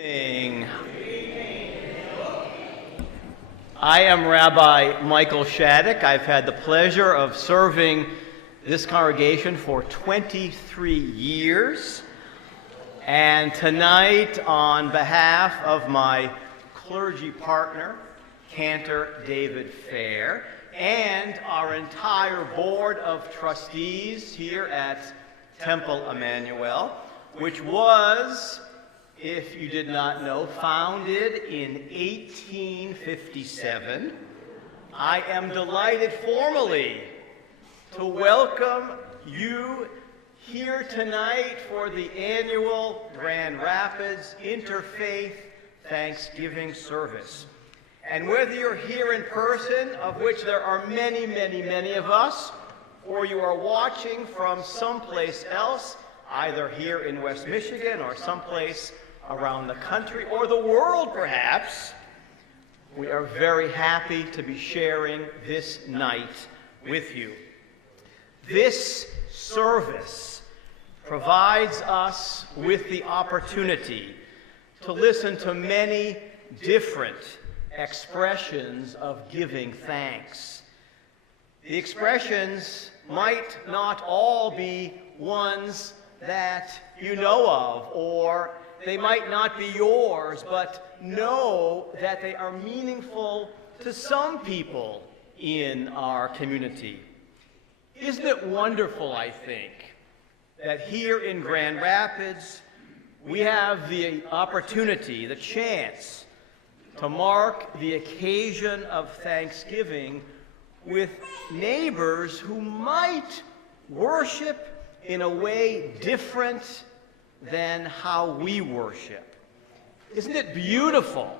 I am Rabbi Michael Shattuck. I've had the pleasure of serving this congregation for 23 years. And tonight, on behalf of my clergy partner, Cantor David Fair, and our entire board of trustees here at Temple Emanuel, which was, if you did not know, founded in 1857. I am delighted formally to welcome you here tonight for the annual Grand Rapids Interfaith Thanksgiving service. And whether you're here in person, of which there are many, many, many of us, or you are watching from someplace else, either here in West Michigan or someplace around the country or the world perhaps, we are very happy to be sharing this night with you. This service provides us with the opportunity to listen to many different expressions of giving thanks. The expressions might not all be ones that you know of, or they might not be yours, but know that they are meaningful to some people in our community. Isn't it wonderful, I think, that here in Grand Rapids, we have the opportunity, the chance, to mark the occasion of Thanksgiving with neighbors who might worship in a way different than how we worship. Isn't it beautiful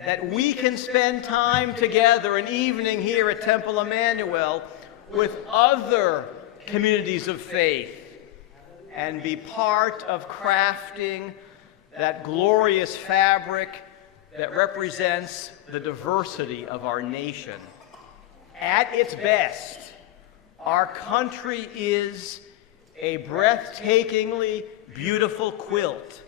that we can spend time together an evening here at Temple Emanuel with other communities of faith and be part of crafting that glorious fabric that represents the diversity of our nation. At its best, our country is a breathtakingly beautiful quilt,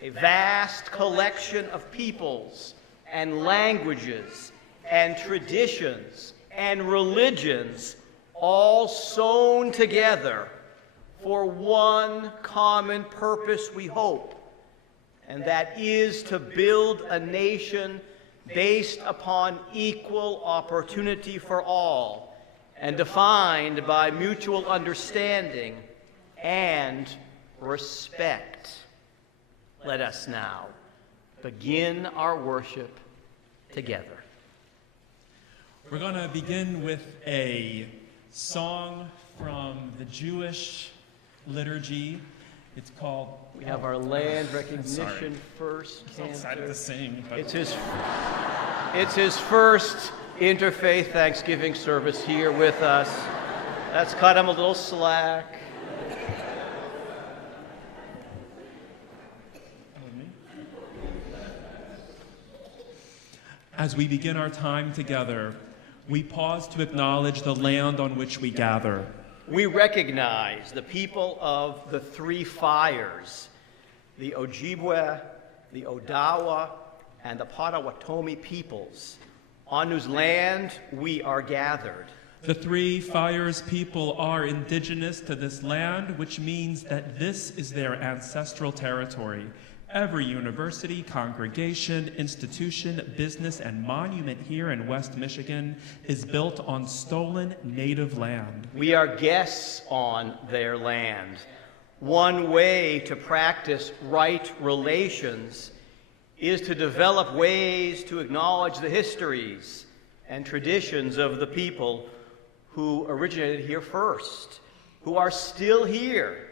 a vast collection of peoples and languages and traditions and religions all sewn together for one common purpose, we hope, and that is to build a nation based upon equal opportunity for all and defined by mutual understanding and respect. Let us now begin our worship together. We're going to begin with a song from the Jewish liturgy. It's called... We have our land recognition first. I'm so excited to sing. But... It's his first Interfaith Thanksgiving service here with us. Let's cut him a little slack. As we begin our time together, we pause to acknowledge the land on which we gather. We recognize the people of the three fires, the Ojibwe, the Odawa, and the Potawatomi peoples, on whose land we are gathered. The three fires people are indigenous to this land, which means that this is their ancestral territory. Every university, congregation, institution, business, and monument here in West Michigan is built on stolen native land. We are guests on their land. One way to practice right relations is to develop ways to acknowledge the histories and traditions of the people who originated here first, who are still here,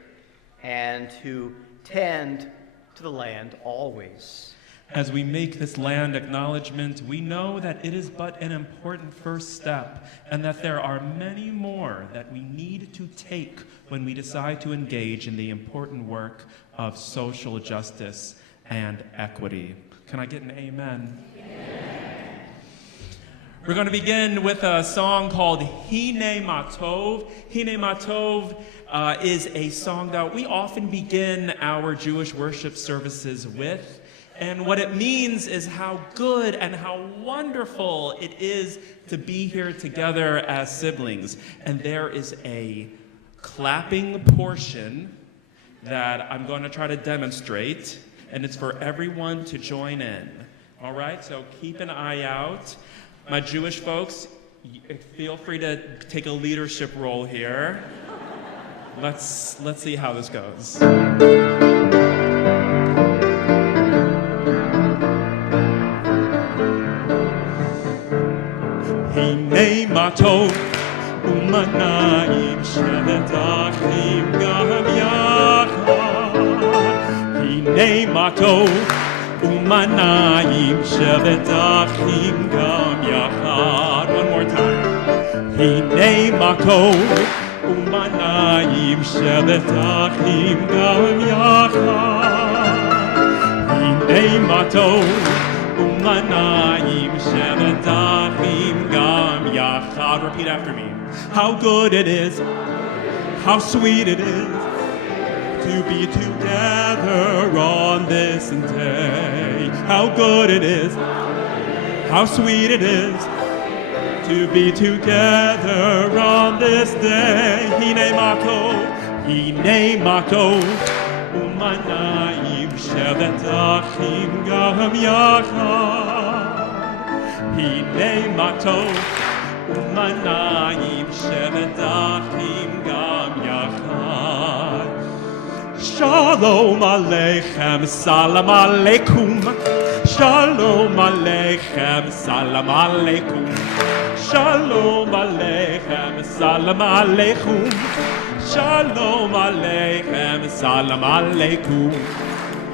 and who tend to the land always. As we make this land acknowledgement, we know that it is but an important first step, and that there are many more that we need to take when we decide to engage in the important work of social justice and equity. Can I get an amen? Amen. We're going to begin with a song called Hine Matov. Hine Matov is a song that we often begin our Jewish worship services with. And what it means is how good and how wonderful it is to be here together as siblings. And there is a clapping portion that I'm going to try to demonstrate, and it's for everyone to join in. All right, so keep an eye out. My Jewish folks, feel free to take a leadership role here. Let's see how this goes. Hinei matov umanayim shevet achim gam yachad. Hinei matov umanayim shevet achim gam yachad. One more time. Hinei matov umanayim shevet achim gam yachad. Hinei matov umanayim shevet achim gam yachad. Repeat after me. How good it is, how sweet it is to be together on this day. How good it is, how sweet it is to be together on this day. Hinei matov umanayim shevet achim gam yachad. Hinei matov umanayim shevet achim gam yachad. Shalom aleichem, salam aleikum. Shalom aleichem, salam aleikum. Shalom aleichem, salam aleikum. Shalom aleichem, salam aleikum.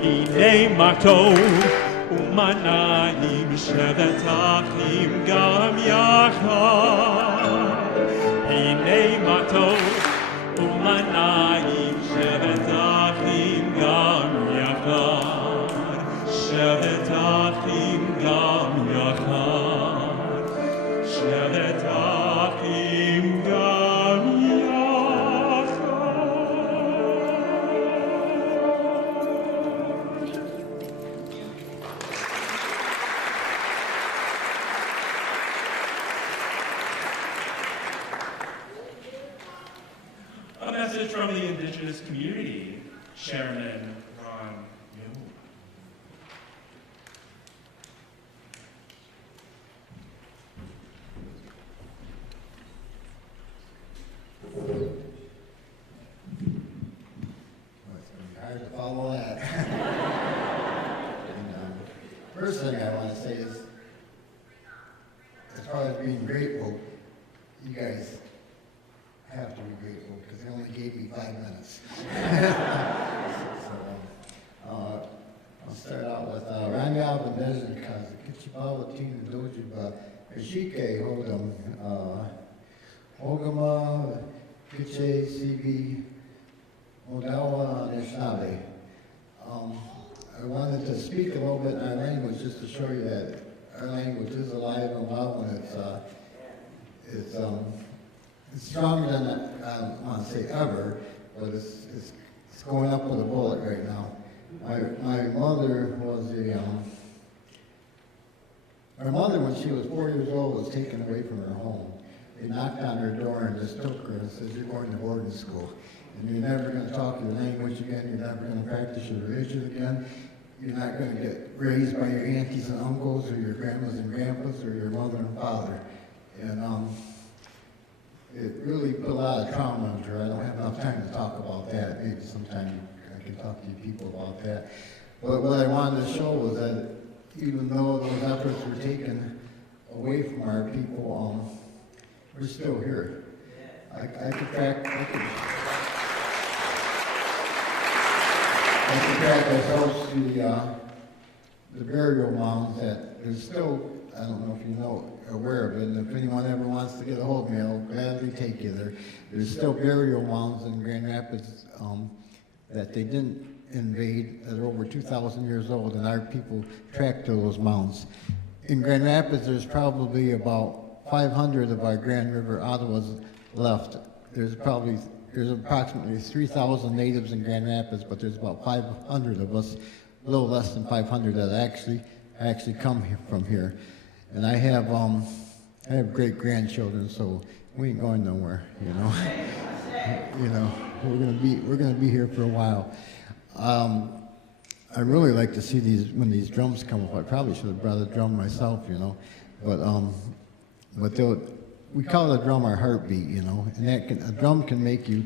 Hinei matov umanayim shevet achim gam yachad. Hinei matov umanayim shevet achim gam yachad. Shevet achim gam yachad. Shevet achim gam yachad. A message from the indigenous community, Chairman Ron Yule. It's going to be hard to follow that. And, first thing I want to say is, as far as being grateful, you guys have to be grateful because they only gave me 5 minutes. I'll start out with Rangab and Desert Kaz, Kichibawatin, Dojiba, Ashike, Hodam, Hogama, Kiche, Sibi, Modawa, Nishnave. I wanted to speak a little bit in our language just to show you that our language is alive and well, and it's stronger than I don't want to say ever, but it's going up with a bullet right now. My mother was my mother, when she was 4 years old, was taken away from her home. They knocked on her door and just took her and said, "You're going to boarding school, and you're never going to talk your language again. You're never going to practice your religion again. You're not going to get raised by your aunties and uncles or your grandmas and grandpas or your mother and father." And it really put a lot of trauma into her. I don't have enough time to talk about that. Maybe sometime I can talk to you people about that. But what I wanted to show was that even though those efforts were taken away from our people, we're still here. I could crack ourselves to the burial mounds that there's still, I don't know if you know, aware of it, and if anyone ever wants to get a hold of me, I'll gladly take you there. There's still burial mounds in Grand Rapids that they didn't invade, that are over 2,000 years old, and our people tracked to those mounds. In Grand Rapids, there's probably about 500 of our Grand River Ottawas left. There's approximately 3,000 natives in Grand Rapids, but there's about 500 of us a little less than 500 that actually come from here. And I have great grandchildren, so we ain't going nowhere, you know. You know, we're gonna be here for a while. I really like to see when these drums come up. I probably should have brought a drum myself, you know, but we call a drum our heartbeat, you know, and a drum can make you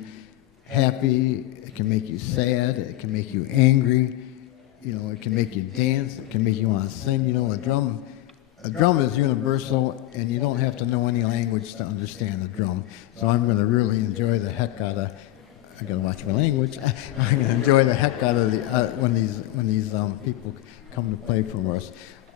happy, it can make you sad, it can make you angry, you know, it can make you dance, it can make you want to sing. You know, a drum is universal, and you don't have to know any language to understand a drum. So I'm going to really enjoy the heck out of. I got to watch my language. I'm going to enjoy the heck out of when these people come to play for us.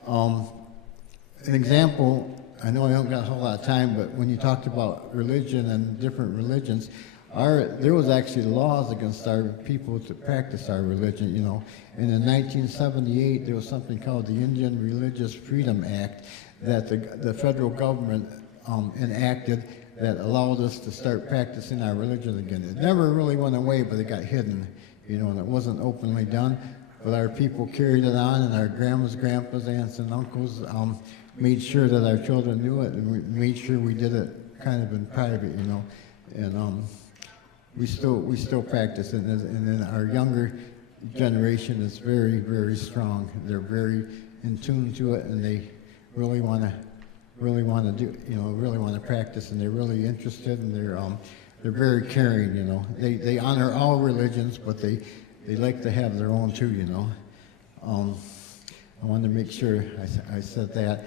An example. I know I don't got a whole lot of time, but when you talked about religion and different religions, there was actually laws against our people to practice our religion, you know. And in 1978, there was something called the Indian Religious Freedom Act that the federal government enacted that allowed us to start practicing our religion again. It never really went away, but it got hidden, you know, and it wasn't openly done. But our people carried it on, and our grandmas, grandpas, aunts, and uncles made sure that our children knew it, and we made sure we did it kind of in private, you know. And we still practice it, and then our younger generation is very, very strong. They're very in tune to it, and they really want to do, you know, really want to practice, and they're really interested, and they're very caring, you know. They honor all religions, but they like to have their own too, you know. I wanted to make sure I said that.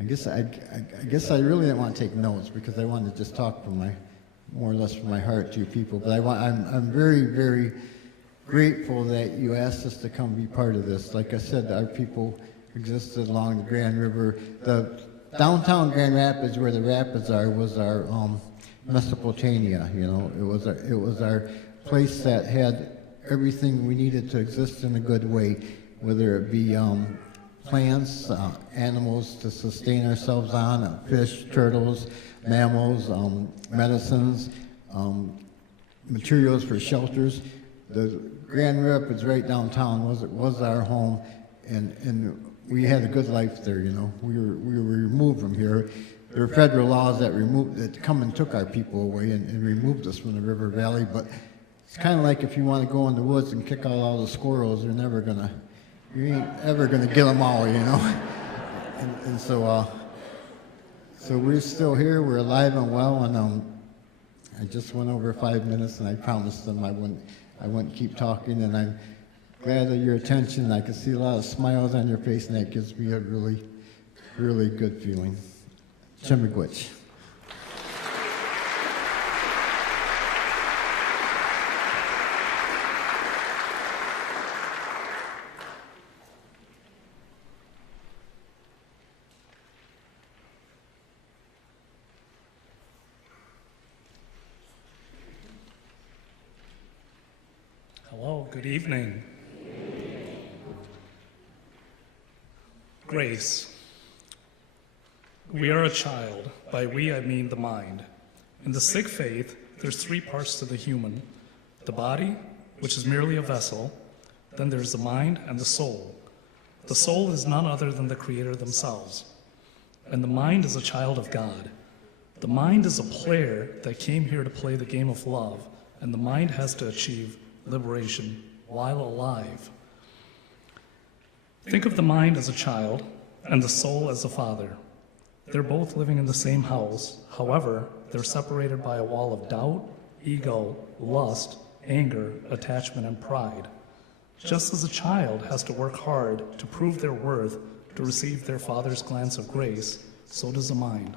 I guess I really didn't want to take notes because I wanted to just talk more or less from my heart to you people. But I'm very, very grateful that you asked us to come be part of this. Like I said, our people existed along the Grand River. The downtown Grand Rapids, where the rapids are, was our Mesopotamia. You know, it was our place that had everything we needed to exist in a good way, whether it be plants, animals to sustain ourselves on, fish, turtles, mammals, medicines, materials for shelters. The Grand Rapids right downtown was our home, and we had a good life there, you know. We were removed from here. There were federal laws that come and took our people away and removed us from the river valley, but it's kind of like if you want to go in the woods and kick out all the squirrels, you ain't ever gonna get them all, you know. And so we're still here. We're alive and well. And I just went over 5 minutes, and I promised them I wouldn't keep talking. And I'm glad of your attention. I can see a lot of smiles on your face, and that gives me a really, really good feeling. Chimigwich. Hello, good evening. Grace. We are a child. By we, I mean the mind. In the Sikh faith, there's 3 parts to the human. The body, which is merely a vessel. Then there's the mind and the soul. The soul is none other than the Creator themselves. And the mind is a child of God. The mind is a player that came here to play the game of love, and the mind has to achieve liberation while alive. Think of the mind as a child and the soul as a father. They're both living in the same house. However, they're separated by a wall of doubt, ego, lust, anger, attachment, and pride. Just as a child has to work hard to prove their worth to receive their father's glance of grace, so does the mind.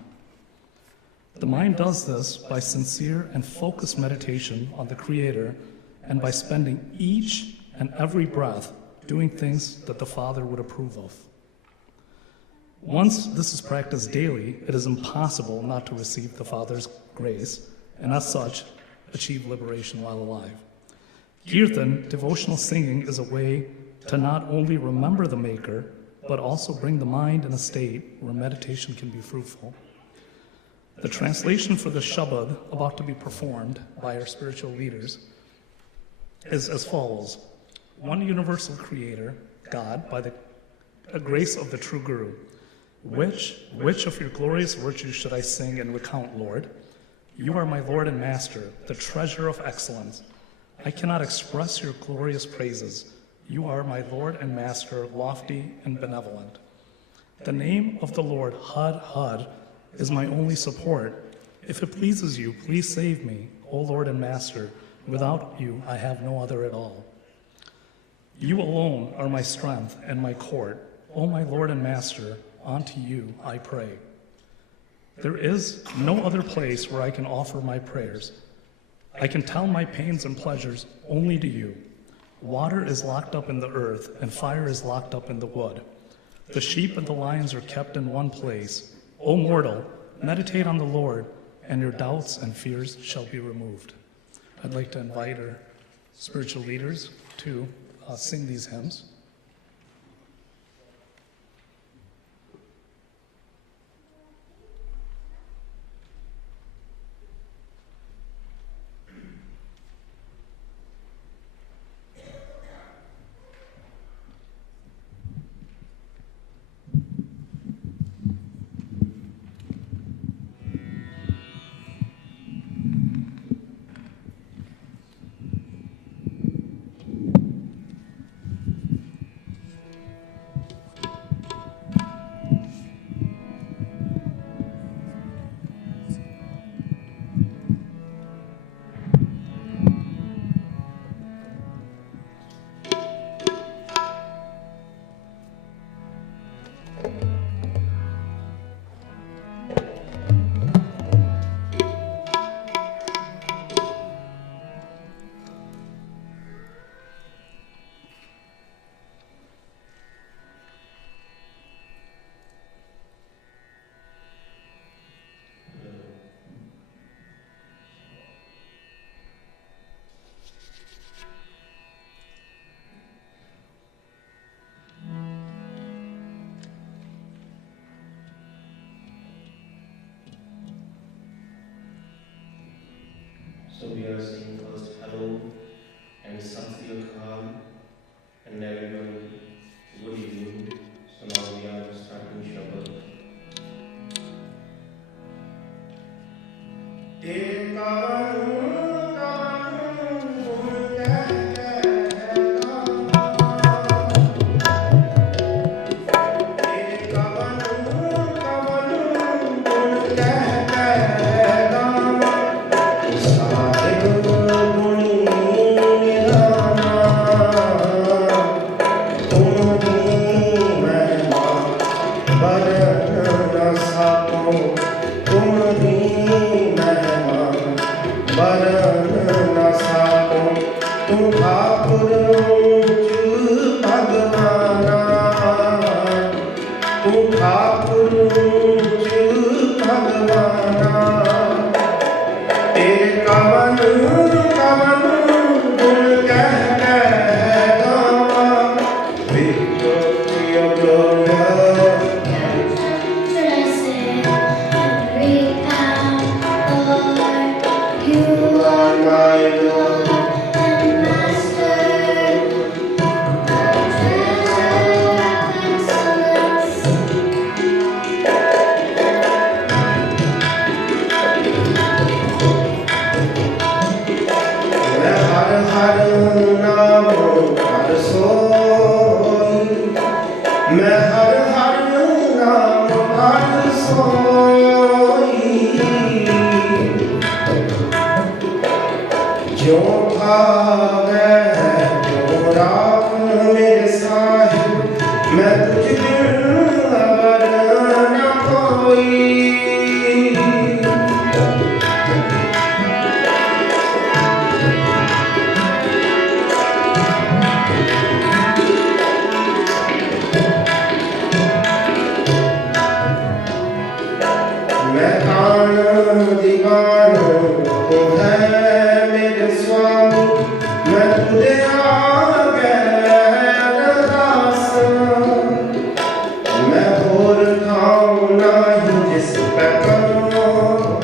The mind does this by sincere and focused meditation on the Creator, and by spending each and every breath doing things that the Father would approve of. Once this is practiced daily, it is impossible not to receive the Father's grace, and as such, achieve liberation while alive. Kirtan, devotional singing, is a way to not only remember the Maker, but also bring the mind in a state where meditation can be fruitful. The translation for the Shabbat about to be performed by our spiritual leaders is as follows. One universal creator, God, by the grace of the true Guru. Which of your glorious virtues should I sing and recount, Lord? You are my Lord and Master, the treasure of excellence. I cannot express your glorious praises. You are my Lord and Master, lofty and benevolent. The name of the Lord, Had, is my only support. If it pleases you, please save me, O Lord and Master. Without you, I have no other at all. You alone are my strength and my court. O my Lord and Master, unto you I pray. There is no other place where I can offer my prayers. I can tell my pains and pleasures only to you. Water is locked up in the earth, and fire is locked up in the wood. The sheep and the lions are kept in one place. O mortal, meditate on the Lord, and your doubts and fears shall be removed. I'd like to invite our spiritual leaders to sing these hymns. So we are singing first hello and Sanskrit Kham and everyone good evening. So now we are starting Shabbat. मैं और खाऊं नहीं जिस पे करूं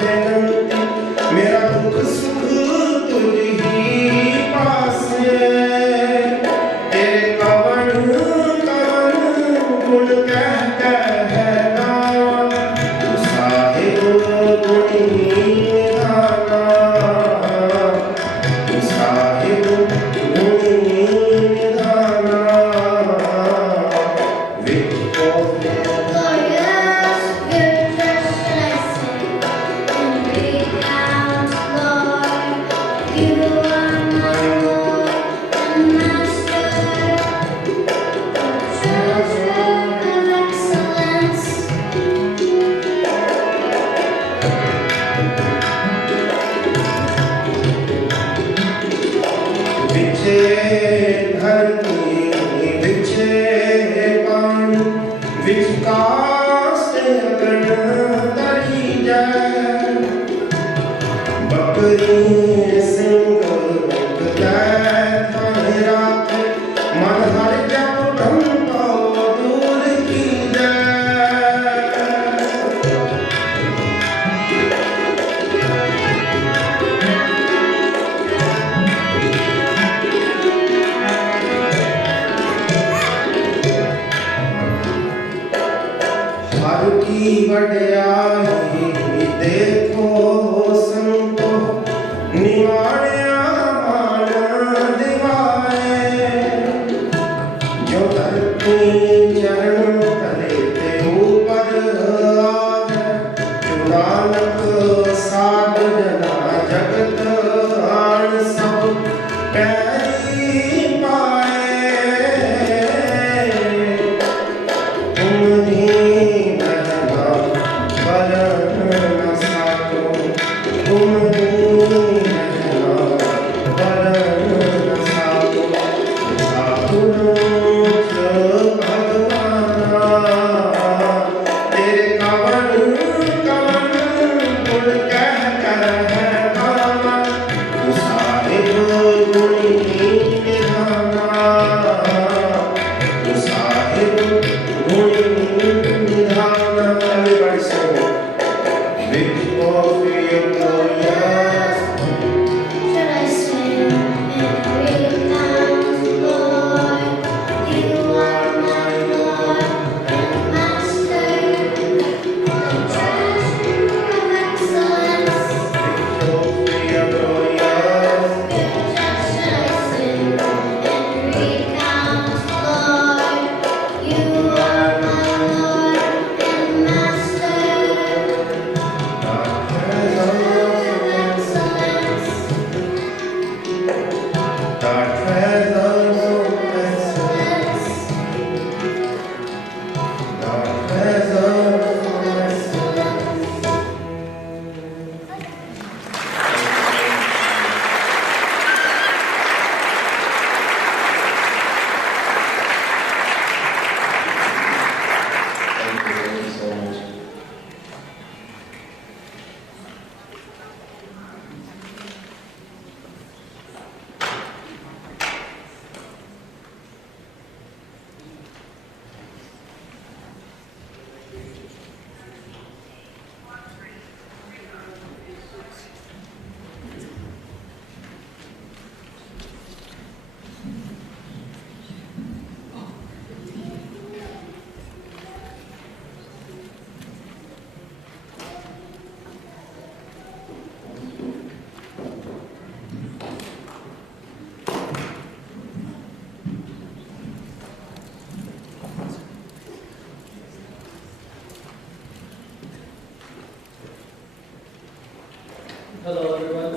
Hello, everyone.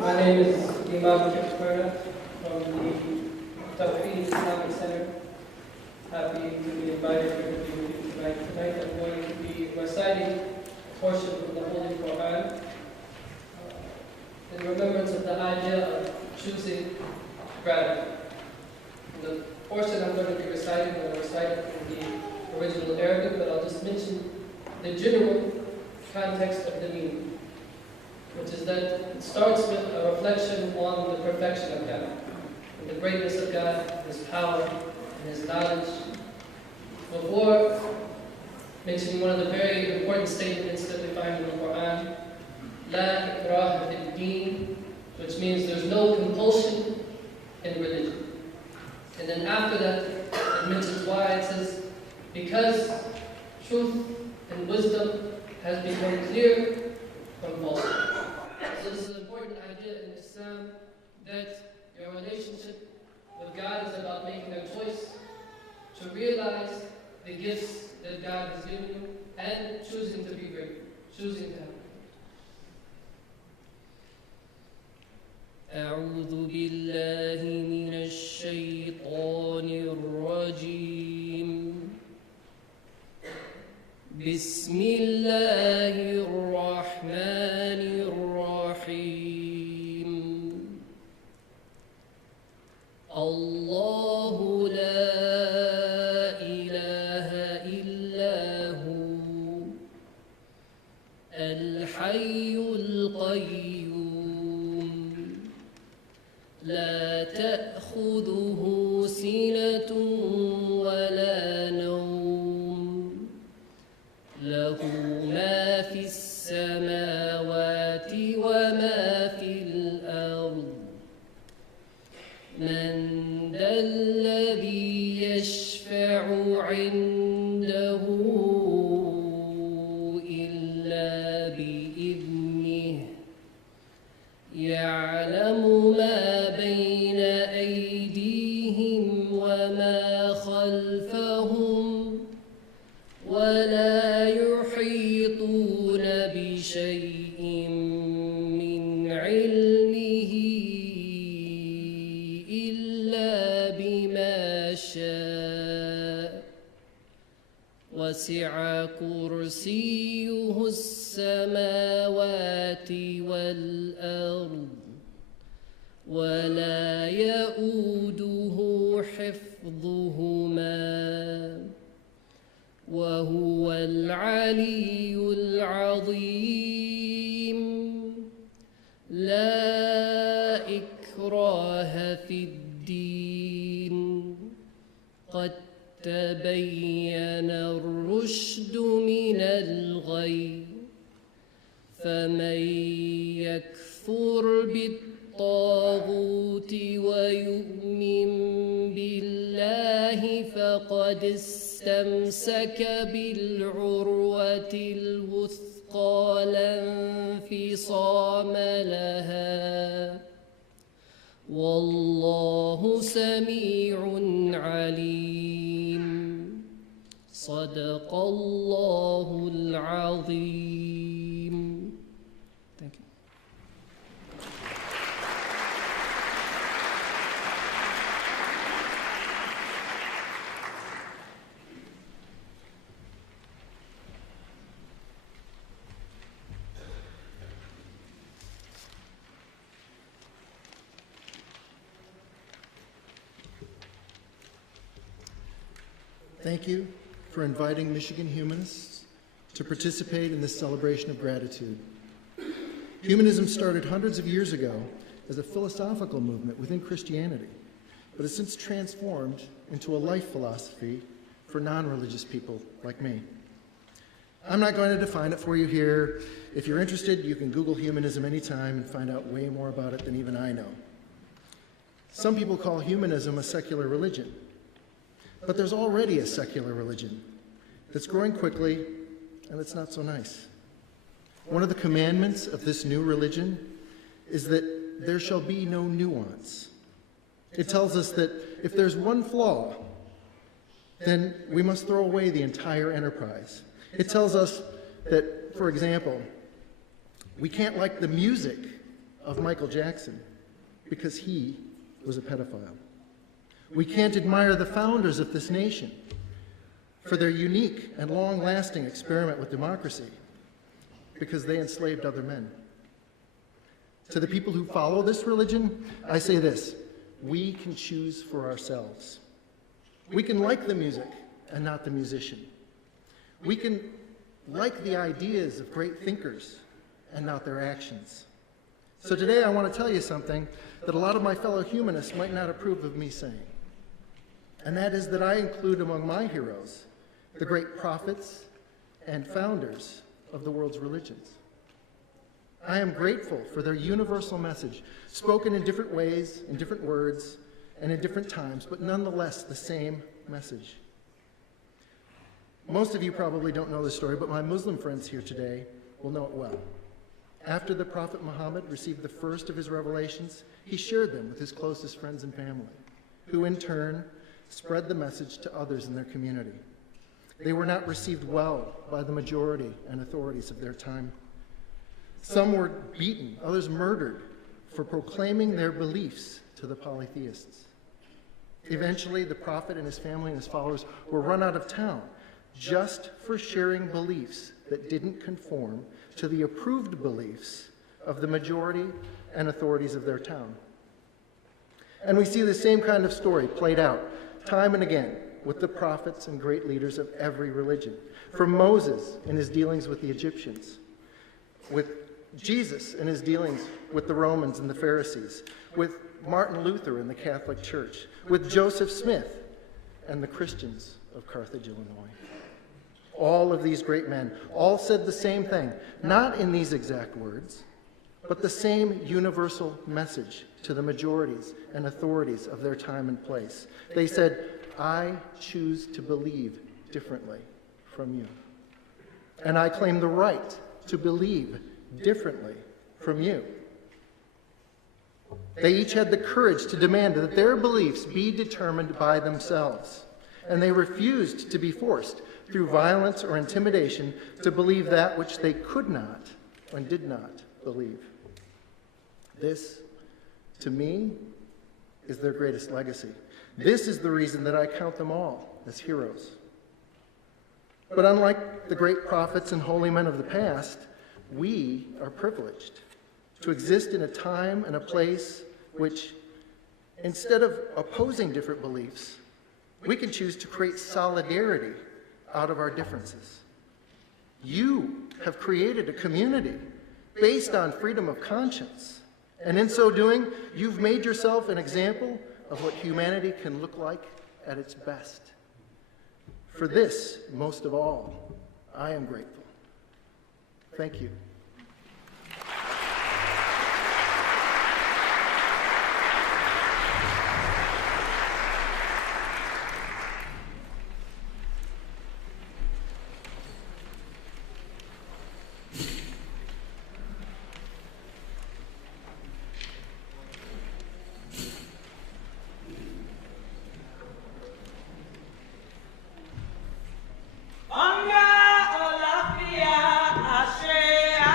My name is Emanuel from the Interfaith Islamic Center. Happy to be invited here to be with you tonight. Tonight I'm going to be reciting a portion from the Holy Quran in remembrance of the idea of choosing gratitude. The portion I'm going to be reciting, I'm going to recite it in the original Arabic, but I'll just mention the general context of the meaning, which is that it starts with a reflection on the perfection of God, and the greatness of God, His power, and His knowledge, before mentioning one of the very important statements that we find in the Quran, La ikraha fid deen, which means there's no compulsion in religion. And then after that, it mentions why. It says, because truth and wisdom has become clear from falsehood. So this is an important idea in Islam, that your relationship with God is about making a choice to realize the gifts that God has given you and choosing to be grateful, choosing to have. أعوذ بالله من الشيطان الرجيم بسم الله الرحمن الرحيم الحي القيوم لا تأخذه سنة ولا نوم له ما في السماوات وما في الأرض من ذا الذي يشفع عنده إلا بإذنه يعلم ما بين أيديهم وما خلفهم ولا يحيطون بشيء من علمه إلا بما شاء وسع كرسيه السماوات والأرض ولا يؤوده حفظهما وهو العلي العظيم لا إكراه في الدين قد تبين الرشد من الغي فمن يكفر بالطاغوت ويؤمن بالله فقد استمسك بالعروة الوثقى لا انفصام لها والله سميع عليم صدق الله العظيم. Thank you. Thank you for inviting Michigan humanists to participate in this celebration of gratitude. Humanism started hundreds of years ago as a philosophical movement within Christianity, but has since transformed into a life philosophy for non-religious people like me. I'm not going to define it for you here. If you're interested, you can Google humanism anytime and find out way more about it than even I know. Some people call humanism a secular religion. But there's already a secular religion that's growing quickly and it's not so nice. One of the commandments of this new religion is that there shall be no nuance. It tells us that if there's one flaw, then we must throw away the entire enterprise. It tells us that, for example, we can't like the music of Michael Jackson because he was a pedophile. We can't admire the founders of this nation for their unique and long-lasting experiment with democracy because they enslaved other men. To the people who follow this religion, I say this: we can choose for ourselves. We can like the music and not the musician. We can like the ideas of great thinkers and not their actions. So today I want to tell you something that a lot of my fellow humanists might not approve of me saying. And that is that I include among my heroes the great prophets and founders of the world's religions. I am grateful for their universal message, spoken in different ways, in different words, and in different times, but nonetheless the same message. Most of you probably don't know this story, but my Muslim friends here today will know it well. After the Prophet Muhammad received the first of his revelations, he shared them with his closest friends and family, who in turn spread the message to others in their community. They were not received well by the majority and authorities of their time. Some were beaten, others murdered for proclaiming their beliefs to the polytheists. Eventually, the Prophet and his family and his followers were run out of town just for sharing beliefs that didn't conform to the approved beliefs of the majority and authorities of their town. And we see the same kind of story played out time and again with the prophets and great leaders of every religion. From Moses in his dealings with the Egyptians, with Jesus and his dealings with the Romans and the Pharisees, with Martin Luther and the Catholic Church, with Joseph Smith and the Christians of Carthage, Illinois. All of these great men all said the same thing, not in these exact words, but the same universal message to the majorities and authorities of their time and place. They said, I choose to believe differently from you. And I claim the right to believe differently from you. They each had the courage to demand that their beliefs be determined by themselves, and they refused to be forced through violence or intimidation to believe that which they could not and did not believe. This, to me, is their greatest legacy. This is the reason that I count them all as heroes. But unlike the great prophets and holy men of the past, we are privileged to exist in a time and a place which, instead of opposing different beliefs, we can choose to create solidarity out of our differences. You have created a community based on freedom of conscience, and in so doing, you've made yourself an example of what humanity can look like at its best. For this, most of all, I am grateful. Thank you. Onga olafia ashe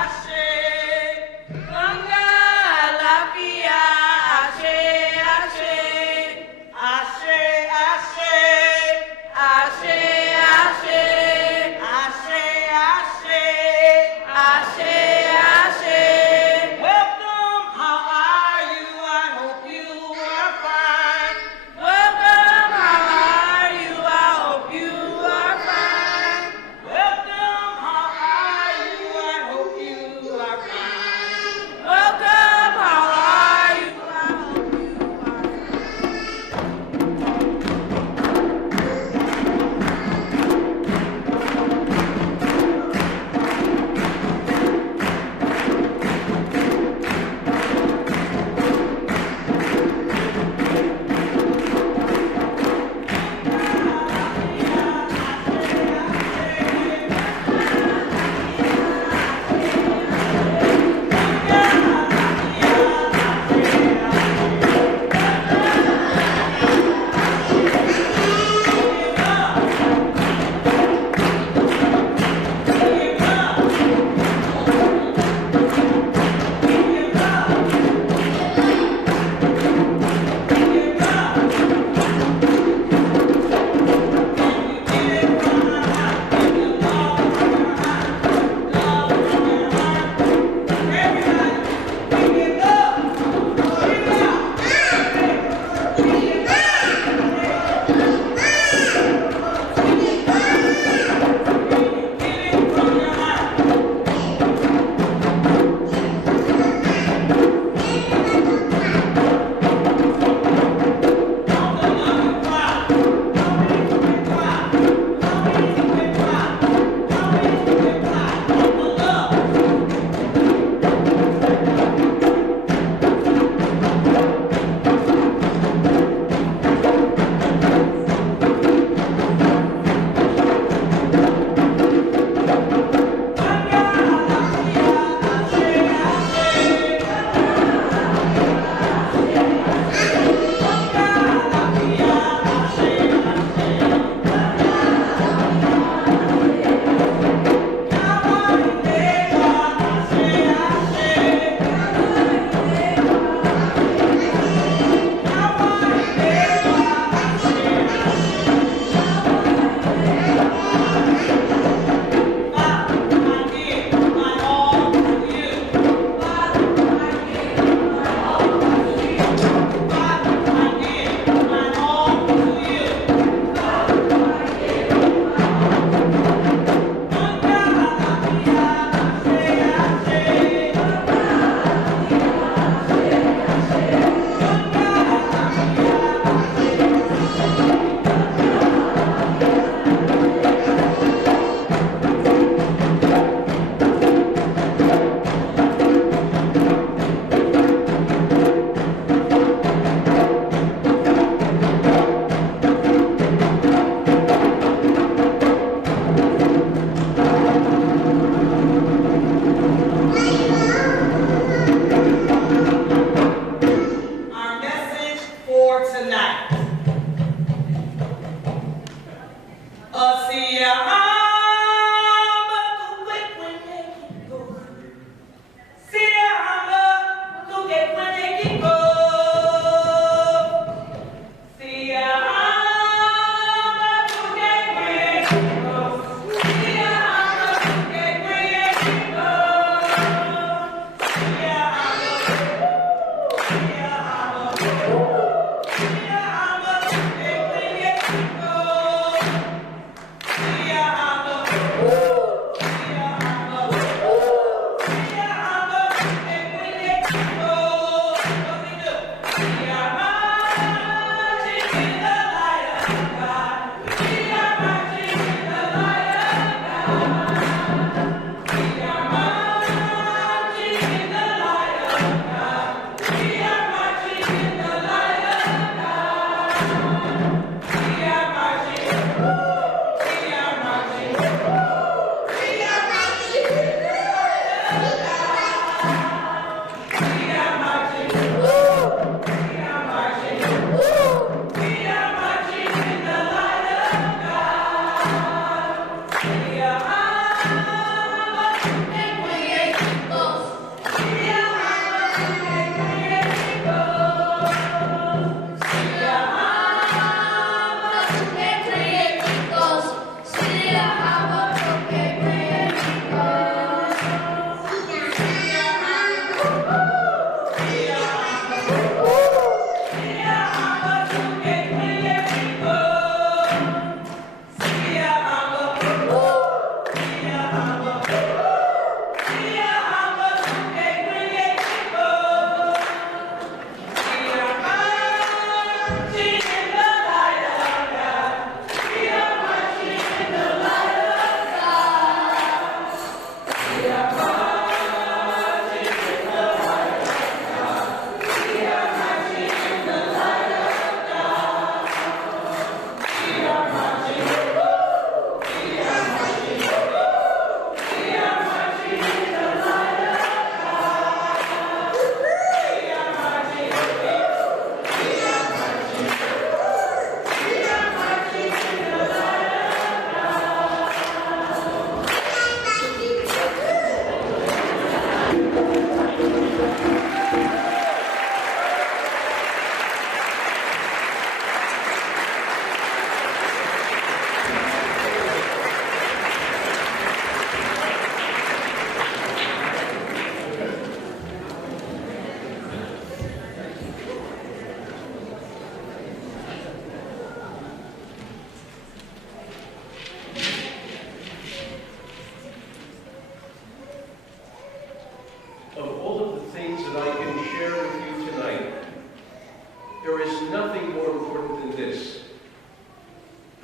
quote this: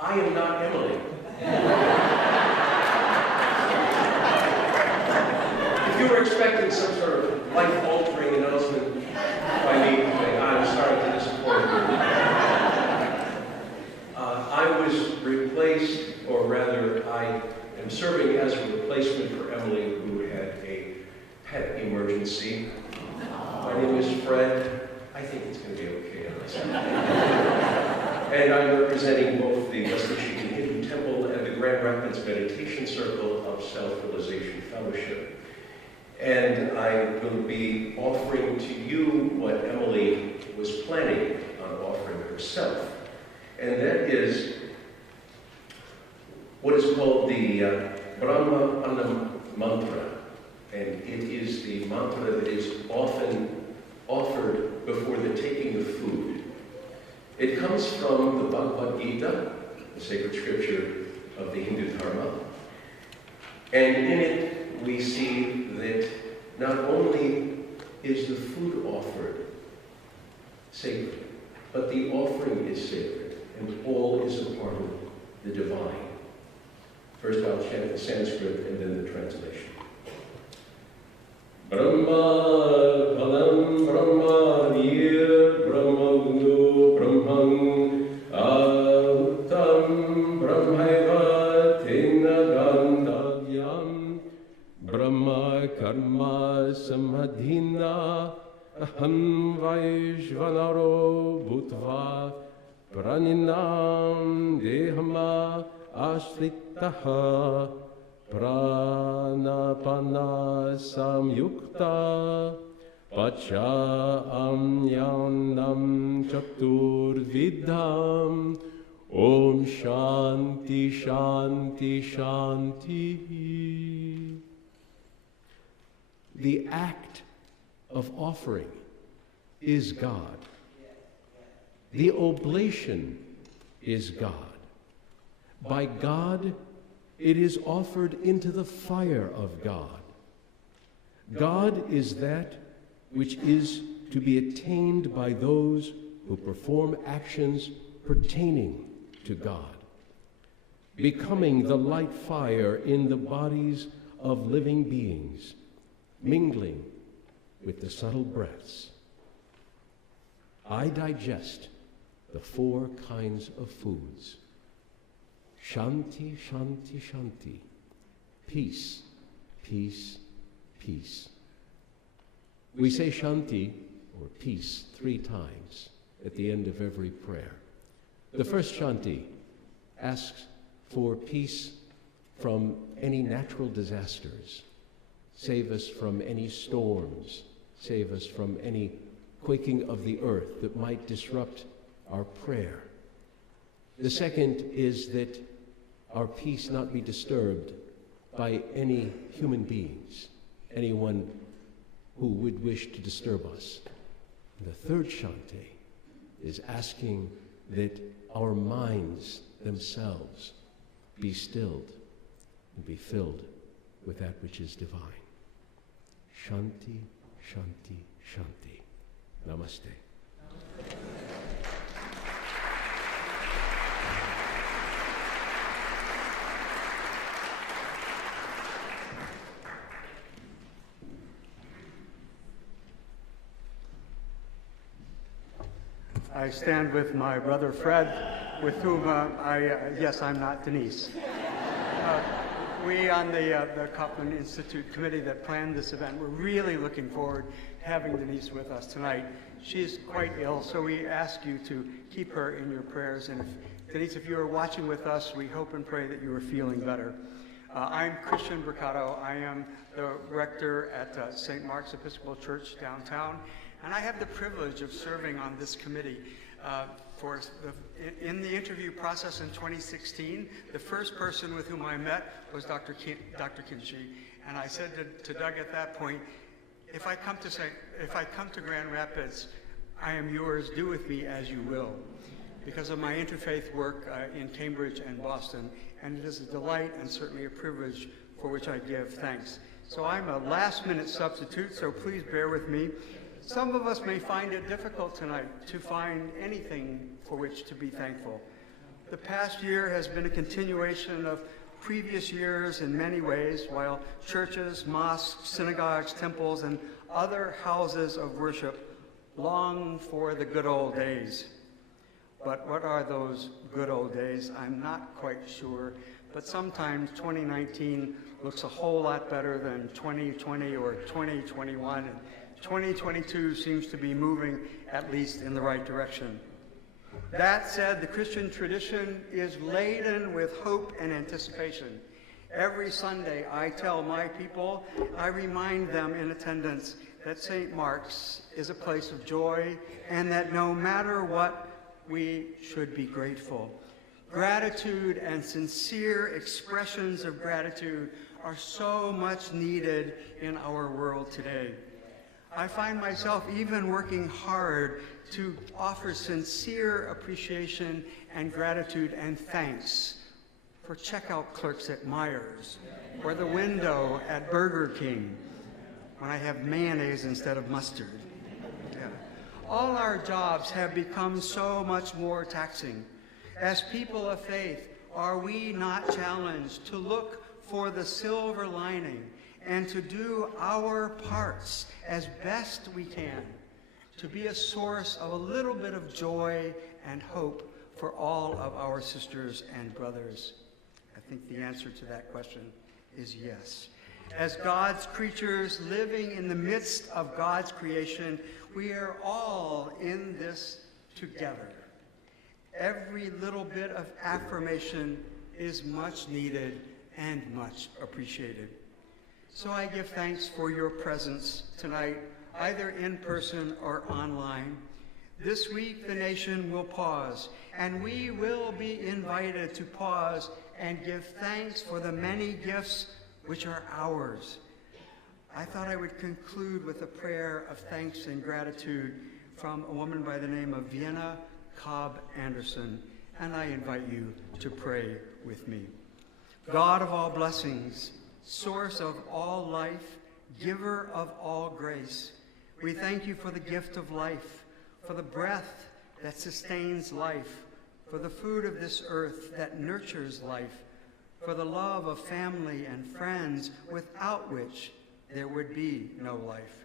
"I am not Emily." If you were expecting some sort of life-altering announcement by me today, I'm sorry to disappoint you. I was replaced, or rather, I am serving as a replacement for Emily, who had a pet emergency. My name is Fred. I think it's going to be okay on this. And I'm representing both the West Michigan Hindu Temple and the Grand Rapids Meditation Circle of Self-Realization Fellowship. And I will be offering to you what Emily was planning on offering herself. And that is what is called the Brahma Annam Mantra. And it is the mantra that is often offered before the taking of food. It comes from the Bhagavad Gita, the sacred scripture of the Hindu Dharma. And in it we see that not only is the food offered sacred, but the offering is sacred, and all is a part of the divine. First I'll chant the Sanskrit and then the translation. Brahma Kalam Brahma Nir Brahma Gnu Brahman Ahutam Brahmaiva Tena Gandavyam Brahma Karma Samadhina Aham Vaishvanaro Bhutva Praninam Dehama Ashritaha Pranapana Samyukta Pacha Amyanam Chaturvidham Om Shanti Shanti Shanti. The act of offering is God. The oblation is God. By God, it is offered into the fire of God. God is that which is to be attained by those who perform actions pertaining to God, becoming the light fire in the bodies of living beings, mingling with the subtle breaths. I digest the 4 kinds of foods. Shanti, Shanti, Shanti. Peace, peace, peace. We say Shanti, or peace, 3 times at the end of every prayer. The first Shanti asks for peace from any natural disasters. Save us from any storms. Save us from any quaking of the earth that might disrupt our prayer. The second is that our peace not be disturbed by any human beings, anyone who would wish to disturb us. And the third Shanti is asking that our minds themselves be stilled and be filled with that which is divine. Shanti, Shanti, Shanti. Namaste. I stand with my brother Fred, with whom yes, I'm not Denise. We on the Copeland Institute committee that planned this event, we're really looking forward to having Denise with us tonight. She's quite ill, so we ask you to keep her in your prayers. And Denise, if you are watching with us, we hope and pray that you are feeling better. I'm Christian Mercado. I am the rector at St. Mark's Episcopal Church downtown, and I have the privilege of serving on this committee. In the interview process in 2016, the first person with whom I met was Dr. Kinsey, and I said to Doug at that point, if I come to Grand Rapids, I am yours. Do with me as you will, because of my interfaith work in Cambridge and Boston, and it is a delight and certainly a privilege for which I give thanks. So I'm a last-minute substitute, so please bear with me. Some of us may find it difficult tonight to find anything for which to be thankful. The past year has been a continuation of previous years in many ways, while churches, mosques, synagogues, temples, and other houses of worship long for the good old days. But what are those good old days? I'm not quite sure, but sometimes 2019 looks a whole lot better than 2020 or 2021, and 2022 seems to be moving at least in the right direction. That said, the Christian tradition is laden with hope and anticipation. Every Sunday, I tell my people, I remind them in attendance that St. Mark's is a place of joy and that no matter what, we should be grateful. Gratitude and sincere expressions of gratitude are so much needed in our world today. I find myself even working hard to offer sincere appreciation and gratitude and thanks for checkout clerks at Myers or the window at Burger King when I have mayonnaise instead of mustard. Yeah. All our jobs have become so much more taxing. As people of faith, are we not challenged to look for the silver lining and to do our parts as best we can to be a source of a little bit of joy and hope for all of our sisters and brothers? I think the answer to that question is yes. As God's creatures living in the midst of God's creation, we are all in this together. Every little bit of affirmation is much needed and much appreciated. So I give thanks for your presence tonight, either in person or online. This week, the nation will pause, and we will be invited to pause and give thanks for the many gifts which are ours. I thought I would conclude with a prayer of thanks and gratitude from a woman by the name of Vienna Cobb Anderson, and I invite you to pray with me. God of all blessings, source of all life, giver of all grace, we thank you for the gift of life, for the breath that sustains life, for the food of this earth that nurtures life, for the love of family and friends without which there would be no life.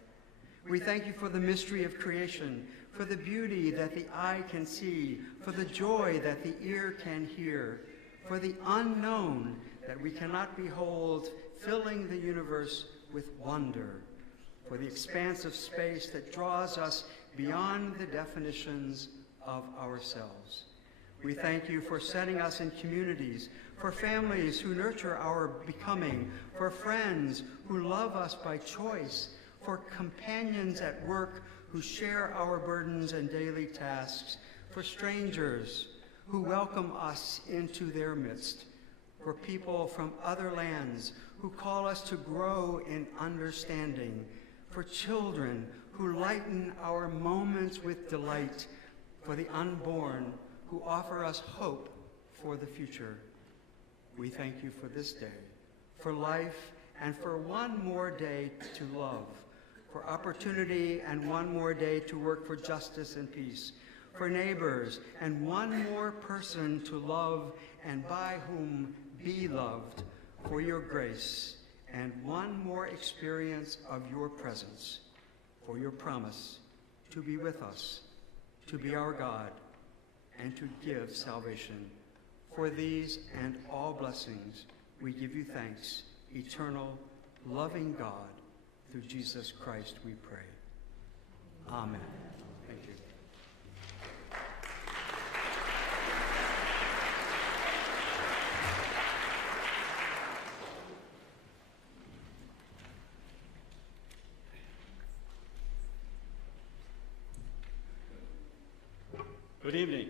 We thank you for the mystery of creation, for the beauty that the eye can see, for the joy that the ear can hear, for the unknown that we cannot behold, filling the universe with wonder, for the expanse of space that draws us beyond the definitions of ourselves. We thank you for setting us in communities, for families who nurture our becoming, for friends who love us by choice, for companions at work who share our burdens and daily tasks, for strangers who welcome us into their midst, for people from other lands who call us to grow in understanding, for children who lighten our moments with delight, for the unborn who offer us hope for the future. We thank you for this day, for life, and for one more day to love, for opportunity and one more day to work for justice and peace, for neighbors and one more person to love and by whom be loved, for your grace and one more experience of your presence, for your promise to be with us, to be our God, and to give salvation. For these and all blessings, we give you thanks, eternal, loving God. Through Jesus Christ we pray. Amen. Thank you. Good evening.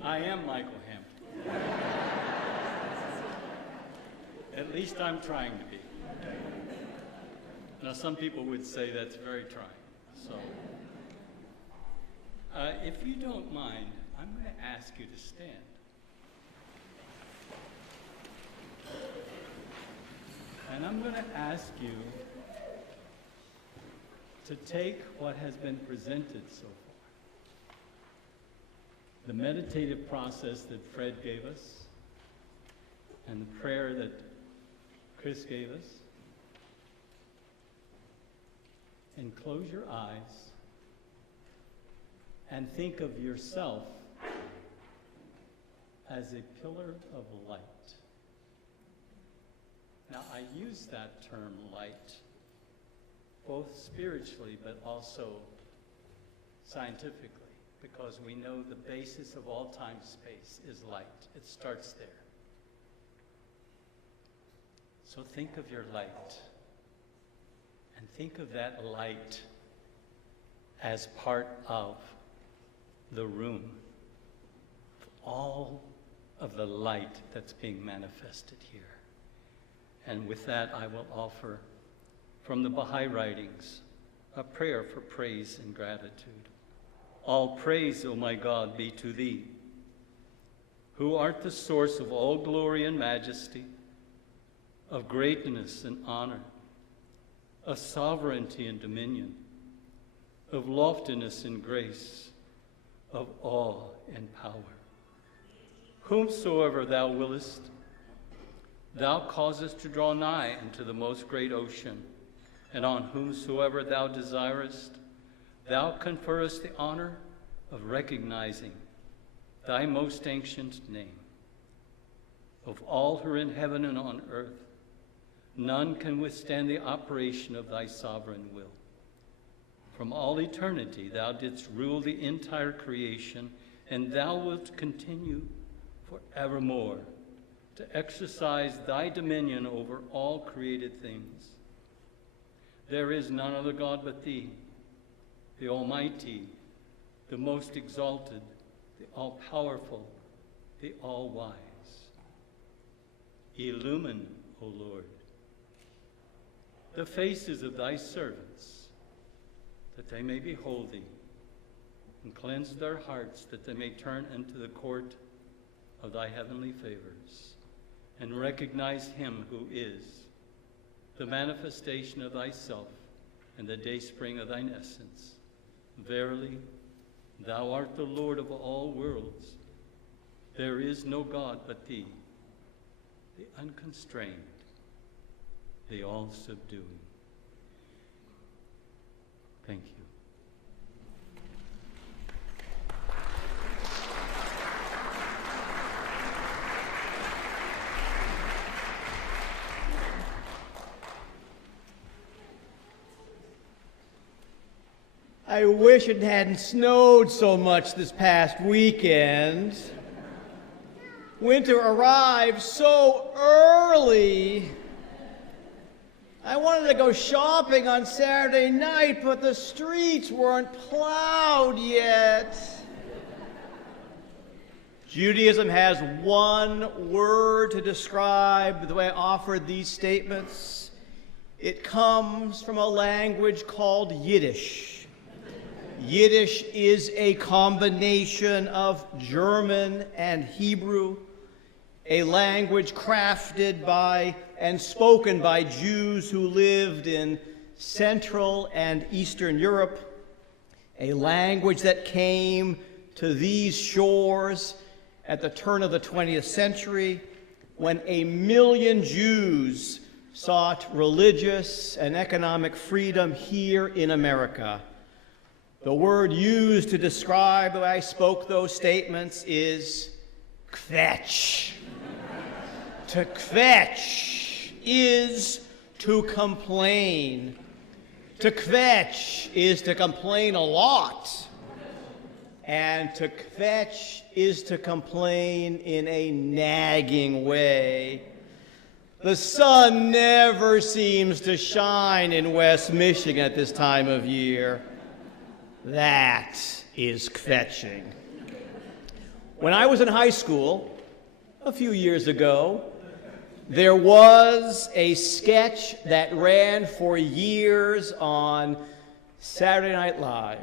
I am Michael Hampton. At least I'm trying to be. Now, some people would say that's very trying. So, if you don't mind, I'm going to ask you to stand. And I'm going to ask you to take what has been presented so far, the meditative process that Fred gave us, and the prayer that Chris gave us, and close your eyes and think of yourself as a pillar of light. Now, I use that term light both spiritually but also scientifically, because we know the basis of all time-space is light. It starts there. So think of your light, and think of that light as part of the room, all of the light that's being manifested here. And with that, I will offer from the Baha'i writings a prayer for praise and gratitude. All praise, O my God, be to thee, who art the source of all glory and majesty, of greatness and honor, of sovereignty and dominion, of loftiness and grace, of awe and power. Whomsoever thou willest, thou causest to draw nigh unto the most great ocean, and on whomsoever thou desirest, thou conferrest the honor of recognizing thy most ancient name. Of all who are in heaven and on earth, none can withstand the operation of thy sovereign will. From all eternity thou didst rule the entire creation, and thou wilt continue forevermore to exercise thy dominion over all created things. There is none other God but thee, the Almighty, the most exalted, the all-powerful, the all-wise. Illumine, O Lord, the faces of thy servants, that they may behold thee, and cleanse their hearts, that they may turn into the court of thy heavenly favors, and recognize him who is the manifestation of thyself and the dayspring of thine essence. Verily, thou art the Lord of all worlds. There is no God but thee, the unconstrained, the all-subduing. Thank you. I wish it hadn't snowed so much this past weekend. Winter arrived so early. I wanted to go shopping on Saturday night, but the streets weren't plowed yet. Judaism has one word to describe the way I offered these statements. It comes from a language called Yiddish. Yiddish is a combination of German and Hebrew, a language crafted by and spoken by Jews who lived in Central and Eastern Europe, a language that came to these shores at the turn of the 20th century when 1 million Jews sought religious and economic freedom here in America. The word used to describe the way I spoke those statements is kvetch. To kvetch is to complain. To kvetch is to complain a lot. And to kvetch is to complain in a nagging way. The sun never seems to shine in West Michigan at this time of year. That is kvetching. When I was in high school, a few years ago, there was a sketch that ran for years on Saturday Night Live.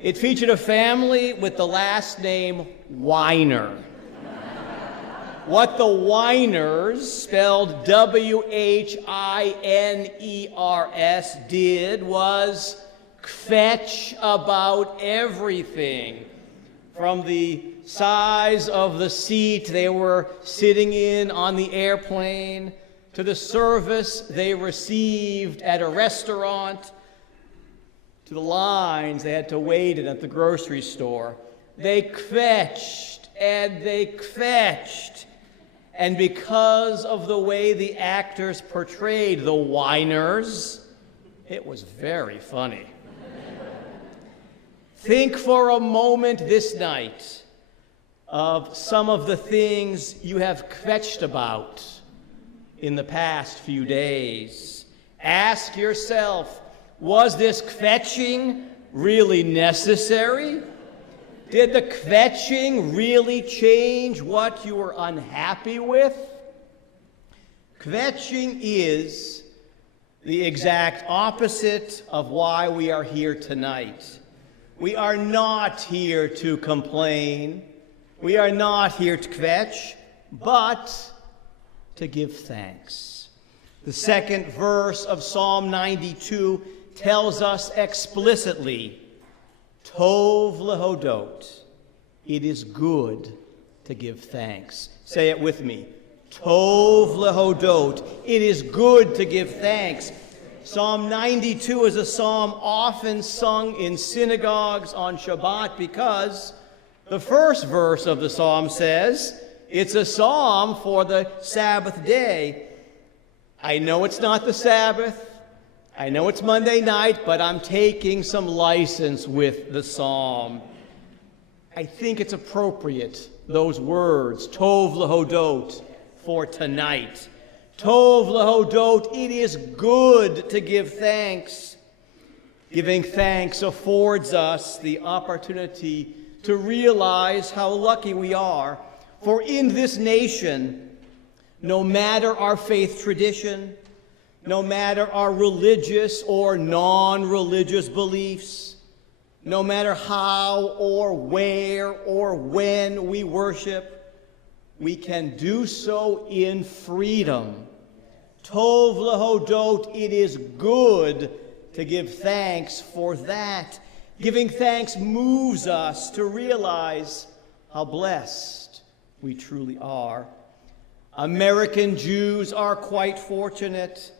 It featured a family with the last name Weiner. What the whiners, spelled W-H-I-N-E-R-S, did was kvetch about everything. From the size of the seat they were sitting in on the airplane, to the service they received at a restaurant, to the lines they had to wait in at the grocery store. They kvetched and they kvetched. And because of the way the actors portrayed the whiners, it was very funny. Think for a moment this night of some of the things you have kvetched about in the past few days. Ask yourself, was this kvetching really necessary? Did the kvetching really change what you were unhappy with? Kvetching is the exact opposite of why we are here tonight. We are not here to complain. We are not here to kvetch, but to give thanks. The second verse of Psalm 92 tells us explicitly, Tov lehodot, it is good to give thanks. Say it with me. Tov lehodot, it is good to give thanks. Psalm 92 is a psalm often sung in synagogues on Shabbat because the first verse of the psalm says it's a psalm for the Sabbath day. I know it's not the Sabbath. I know it's Monday night, but I'm taking some license with the psalm. I think it's appropriate, those words, Tov lehodot, for tonight. Tov lehodot, it is good to give thanks. Giving thanks affords us the opportunity to realize how lucky we are. For in this nation, no matter our faith tradition, no matter our religious or non-religious beliefs, no matter how or where or when we worship, we can do so in freedom. Tov lehodot, it is good to give thanks for that. Giving thanks moves us to realize how blessed we truly are. American Jews are quite fortunate.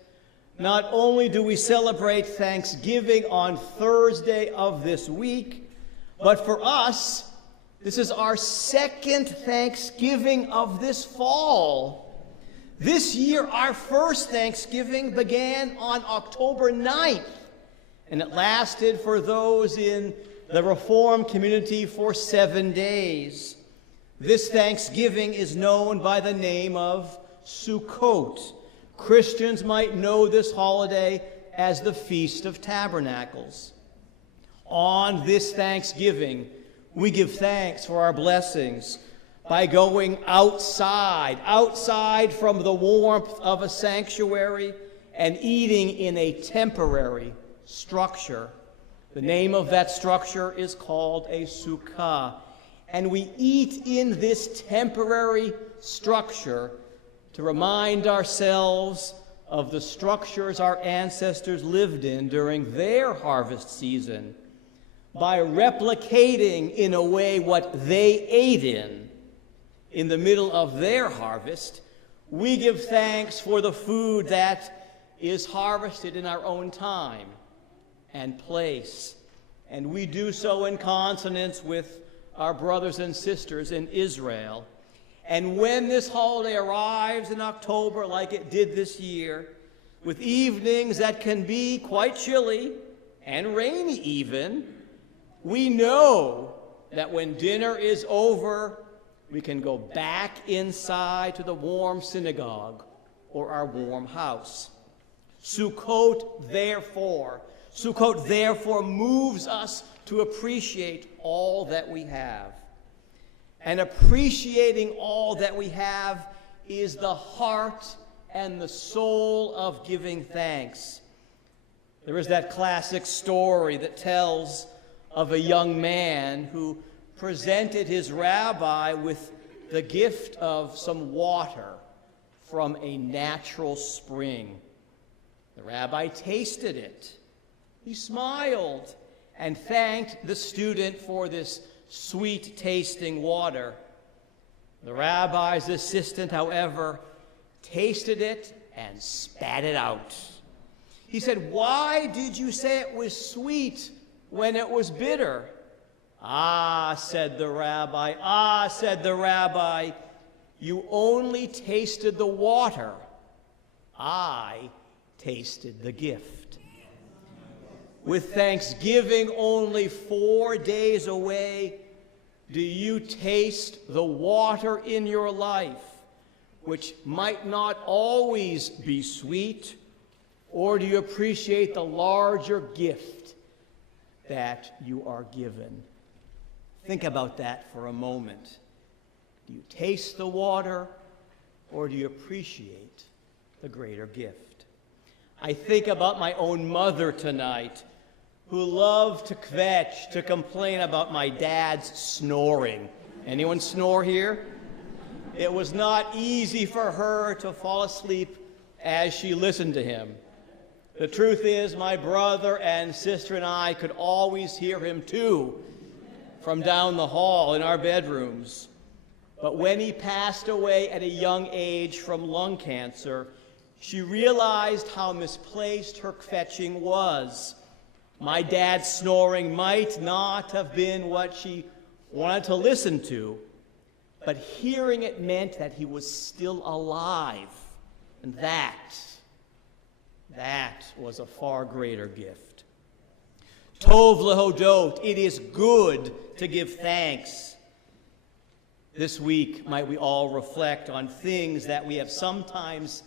Not only do we celebrate Thanksgiving on Thursday of this week, but for us, this is our second Thanksgiving of this fall. This year, our first Thanksgiving began on October 9th, and it lasted for those in the Reformed community for 7 days. This Thanksgiving is known by the name of Sukkot. Christians might know this holiday as the Feast of Tabernacles. On this Thanksgiving, we give thanks for our blessings by going outside from the warmth of a sanctuary and eating in a temporary structure. The name of that structure is called a sukkah. And we eat in this temporary structure to remind ourselves of the structures our ancestors lived in during their harvest season. By replicating in a way what they ate in the middle of their harvest, we give thanks for the food that is harvested in our own time and place. And we do so in consonance with our brothers and sisters in Israel. And when this holiday arrives in October, like it did this year, with evenings that can be quite chilly and rainy even, we know that when dinner is over, we can go back inside to the warm synagogue or our warm house. Sukkot, therefore, moves us to appreciate all that we have. And appreciating all that we have is the heart and the soul of giving thanks. There is that classic story that tells of a young man who presented his rabbi with the gift of some water from a natural spring. The rabbi tasted it. He smiled and thanked the student for this sweet-tasting water. The rabbi's assistant, however, tasted it and spat it out. He said, "Why did you say it was sweet when it was bitter?" "Ah," said the rabbi, "you only tasted the water. I tasted the gift." With Thanksgiving only 4 days away, do you taste the water in your life, which might not always be sweet, or do you appreciate the larger gift that you are given? Think about that for a moment. Do you taste the water, or do you appreciate the greater gift? I think about my own mother tonight, who loved to kvetch, to complain about my dad's snoring. Anyone snore here? It was not easy for her to fall asleep as she listened to him. The truth is, my brother and sister and I could always hear him too, from down the hall in our bedrooms. But when he passed away at a young age from lung cancer, she realized how misplaced her kvetching was. My dad's snoring might not have been what she wanted to listen to, but hearing it meant that he was still alive. And that was a far greater gift. Tov lehodot, it is good to give thanks. This week, might we all reflect on things that we have sometimes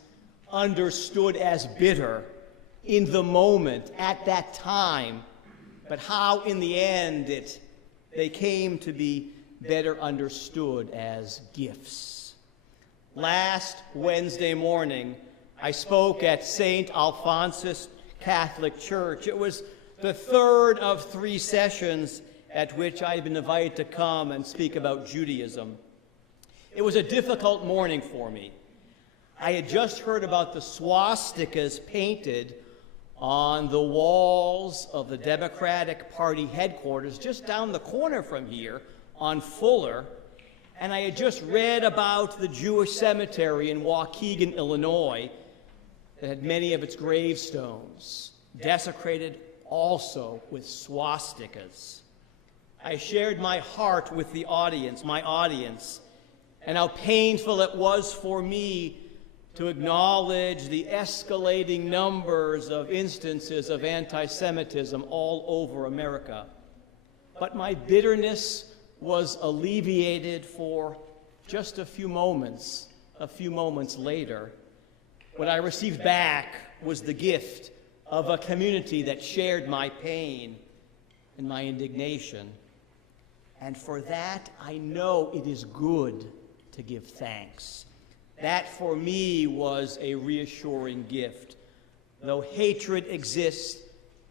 understood as bitter in the moment, at that time, but how in the end they came to be better understood as gifts. Last Wednesday morning, I spoke at St. Alphonsus Catholic Church. It was the third of 3 sessions at which I had been invited to come and speak about Judaism. It was a difficult morning for me. I had just heard about the swastikas painted on the walls of the Democratic Party headquarters just down the corner from here on Fuller, and I had just read about the Jewish cemetery in Waukegan, Illinois, that had many of its gravestones desecrated also with swastikas. I shared my heart with the audience, my audience, and how painful it was for me to acknowledge the escalating numbers of instances of anti-Semitism all over America. But my bitterness was alleviated for just a few moments later. What I received back was the gift of a community that shared my pain and my indignation. And for that, I know it is good to give thanks. That, for me, was a reassuring gift. Though hatred exists,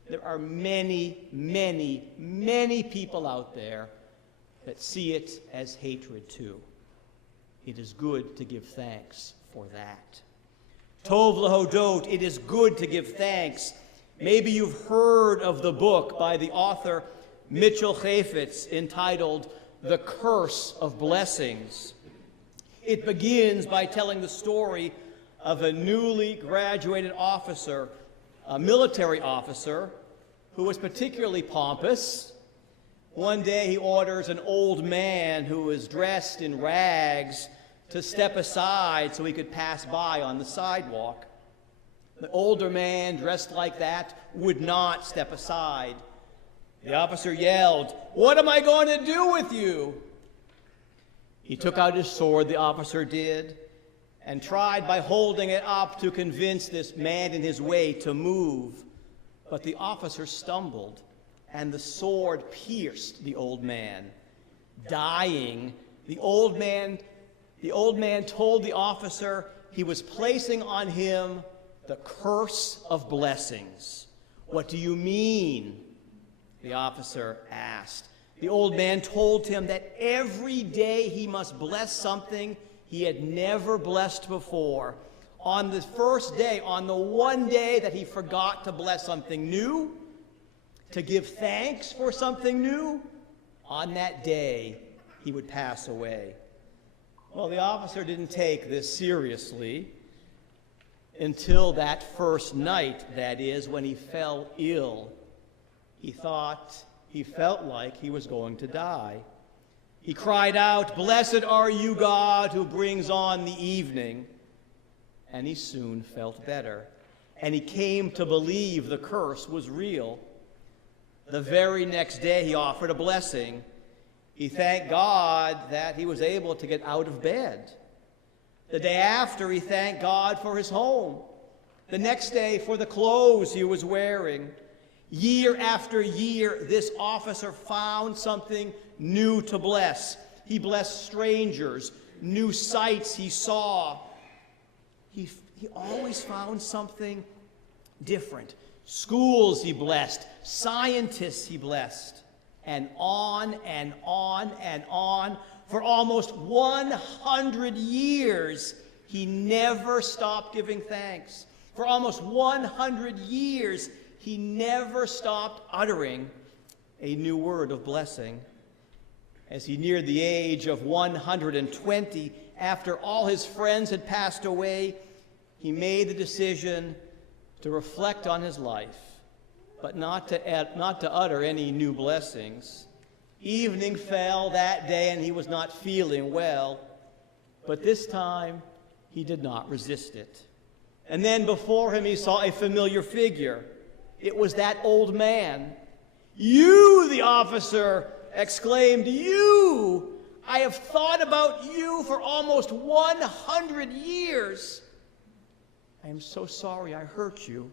there are many, many, many people out there that see it as hatred too. It is good to give thanks for that. Tov lehodot, it is good to give thanks. Maybe you've heard of the book by the author Mitchell Chaffetz entitled The Curse of Blessings. It begins by telling the story of a newly graduated officer, a military officer, who was particularly pompous. One day he orders an old man who was dressed in rags to step aside so he could pass by on the sidewalk. The older man, dressed like that, would not step aside. The officer yelled, "What am I going to do with you?" He took out his sword, the officer did, and tried by holding it up to convince this man in his way to move. But the officer stumbled, and the sword pierced the old man. Dying, the old man told the officer he was placing on him the curse of blessings. "What do you mean?" the officer asked. The old man told him that every day he must bless something he had never blessed before. On the first day, on the one day that he forgot to bless something new, to give thanks for something new, on that day he would pass away. Well, the officer didn't take this seriously until that first night, that is, when he fell ill. He felt like he was going to die. He cried out, "Blessed are you, God, who brings on the evening." And he soon felt better. And he came to believe the curse was real. The very next day, he offered a blessing. He thanked God that he was able to get out of bed. The day after, he thanked God for his home. The next day, for the clothes he was wearing. Year after year, this officer found something new to bless. He blessed strangers, new sights he saw. He always found something different. Schools he blessed, scientists he blessed, and on and on and on. For almost 100 years, he never stopped giving thanks. For almost 100 years, he never stopped uttering a new word of blessing. As he neared the age of 120, after all his friends had passed away, he made the decision to reflect on his life, but not to utter any new blessings. Evening fell that day, and he was not feeling well, but this time he did not resist it. And then before him he saw a familiar figure. It was that old man. "You," the officer exclaimed, "you! I have thought about you for almost 100 years. I am so sorry I hurt you."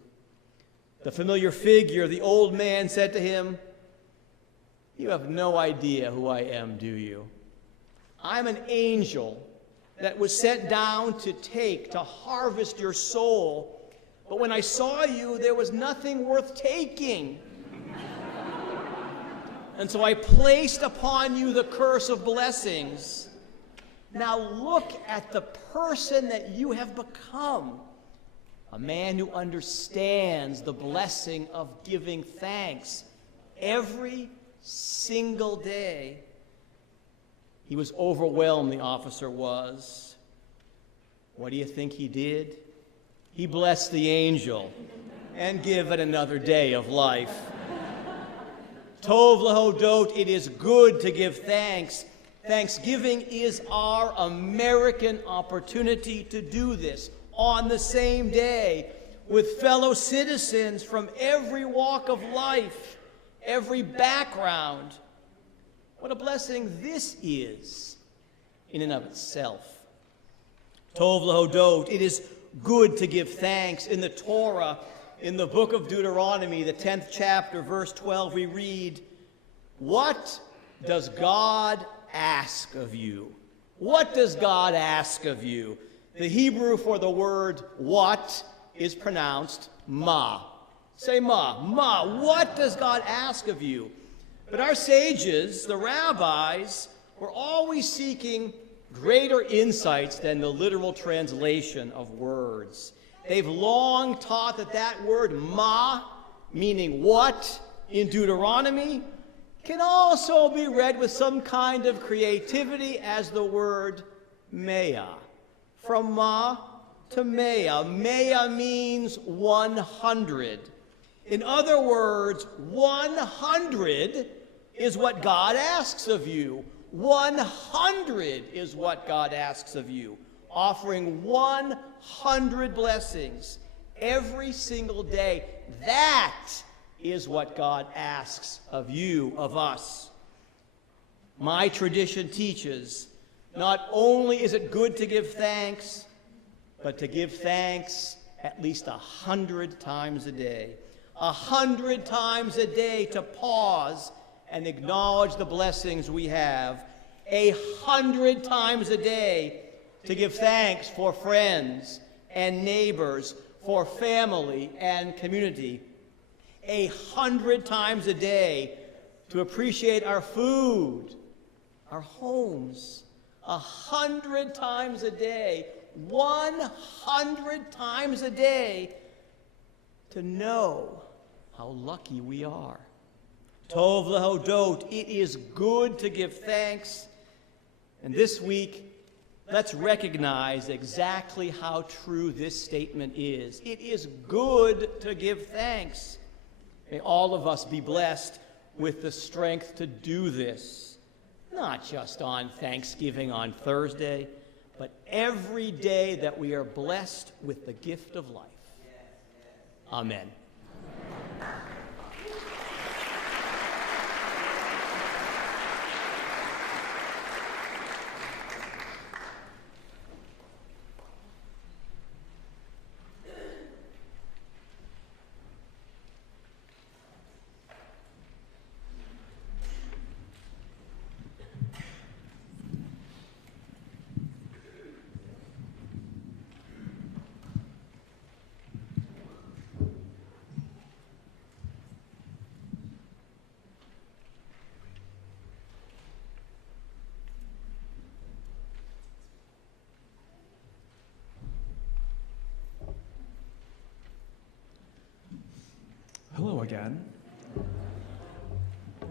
The familiar figure, the old man, said to him, "You have no idea who I am, do you? I'm an angel that was sent down to harvest your soul. But when I saw you, there was nothing worth taking. And so I placed upon you the curse of blessings. Now look at the person that you have become, a man who understands the blessing of giving thanks every single day." He was overwhelmed, the officer was. What do you think he did? He blessed the angel and give it another day of life. Tov lehodot, it is good to give thanks. Thanksgiving is our American opportunity to do this on the same day with fellow citizens from every walk of life, every background. What a blessing this is in and of itself. Tov lehodot, it is good to give thanks. In the Torah, in the book of Deuteronomy, the 10th chapter, verse 12, we read, "What does God ask of you?" What does God ask of you? The Hebrew for the word what is pronounced ma. Say ma. Ma. What does God ask of you? But our sages, the rabbis, were always seeking greater insights than the literal translation of words. They've long taught that that word ma, meaning what, in Deuteronomy, can also be read with some kind of creativity as the word mea. From ma to mea. Mea means 100. In other words, 100 is what God asks of you. 100 is what God asks of you. Offering 100 blessings every single day. That is what God asks of you, of us. My tradition teaches not only is it good to give thanks, but to give thanks at least 100 times a day. 100 times a day to pause and acknowledge the blessings we have. 100 times a day to give thanks for friends and neighbors, for family and community. 100 times a day to appreciate our food, our homes, 100 times a day, 100 times a day, to know how lucky we are. Tov lehodot, it is good to give thanks. And this week, let's recognize exactly how true this statement is. It is good to give thanks. May all of us be blessed with the strength to do this, not just on Thanksgiving on Thursday, but every day that we are blessed with the gift of life. Amen. Hello again.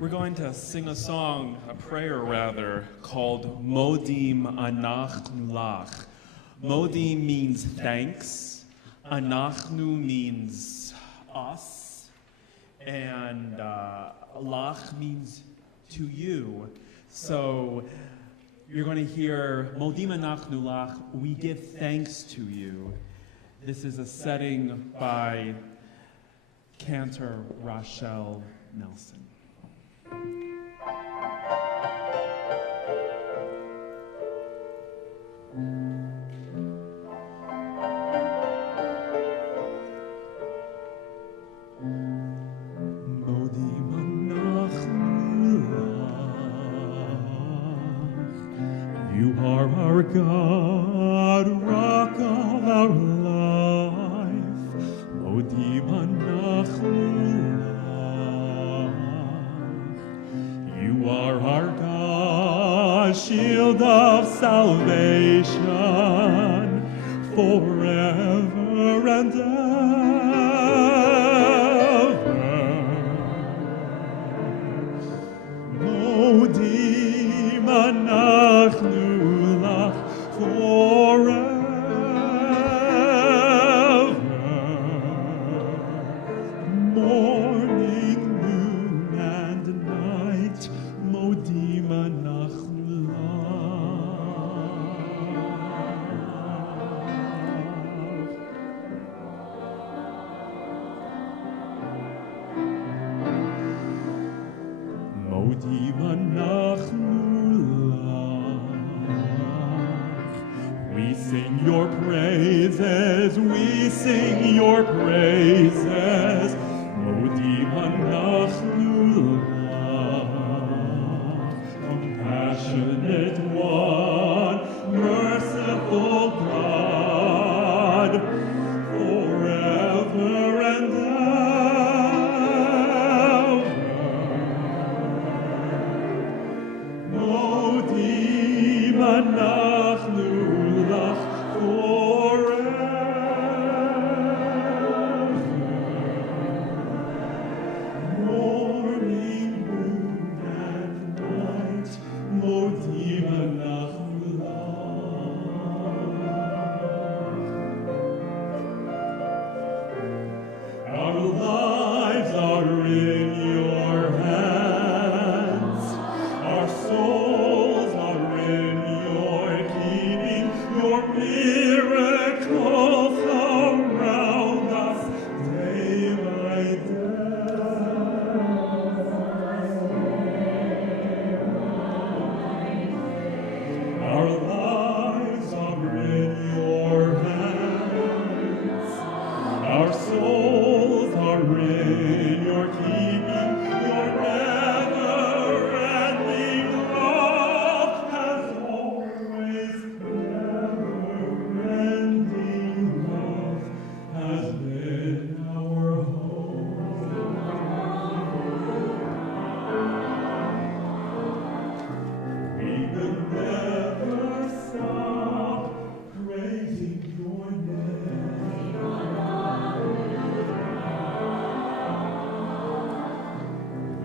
We're going to sing a song, a prayer rather, called Modim Anachnu Lach. Modim means thanks, Anachnu means us, and Lach means to you. So you're going to hear Modim Anachnu Lach, we give thanks to you. This is a setting by Cantor Rochelle Nelson. You are our God, rock of our life. Modim anachnu lach. You are our God, shield of salvation, forever and ever. Modim anachnu lach forever. Morning, noon, and night, Modim anachnu lach. Modim anachnu lach. We sing your praises, we sing your praises. Modim anachnu lach. Compassionate one, merciful God, forever and ever. Modim anachnu lach forever.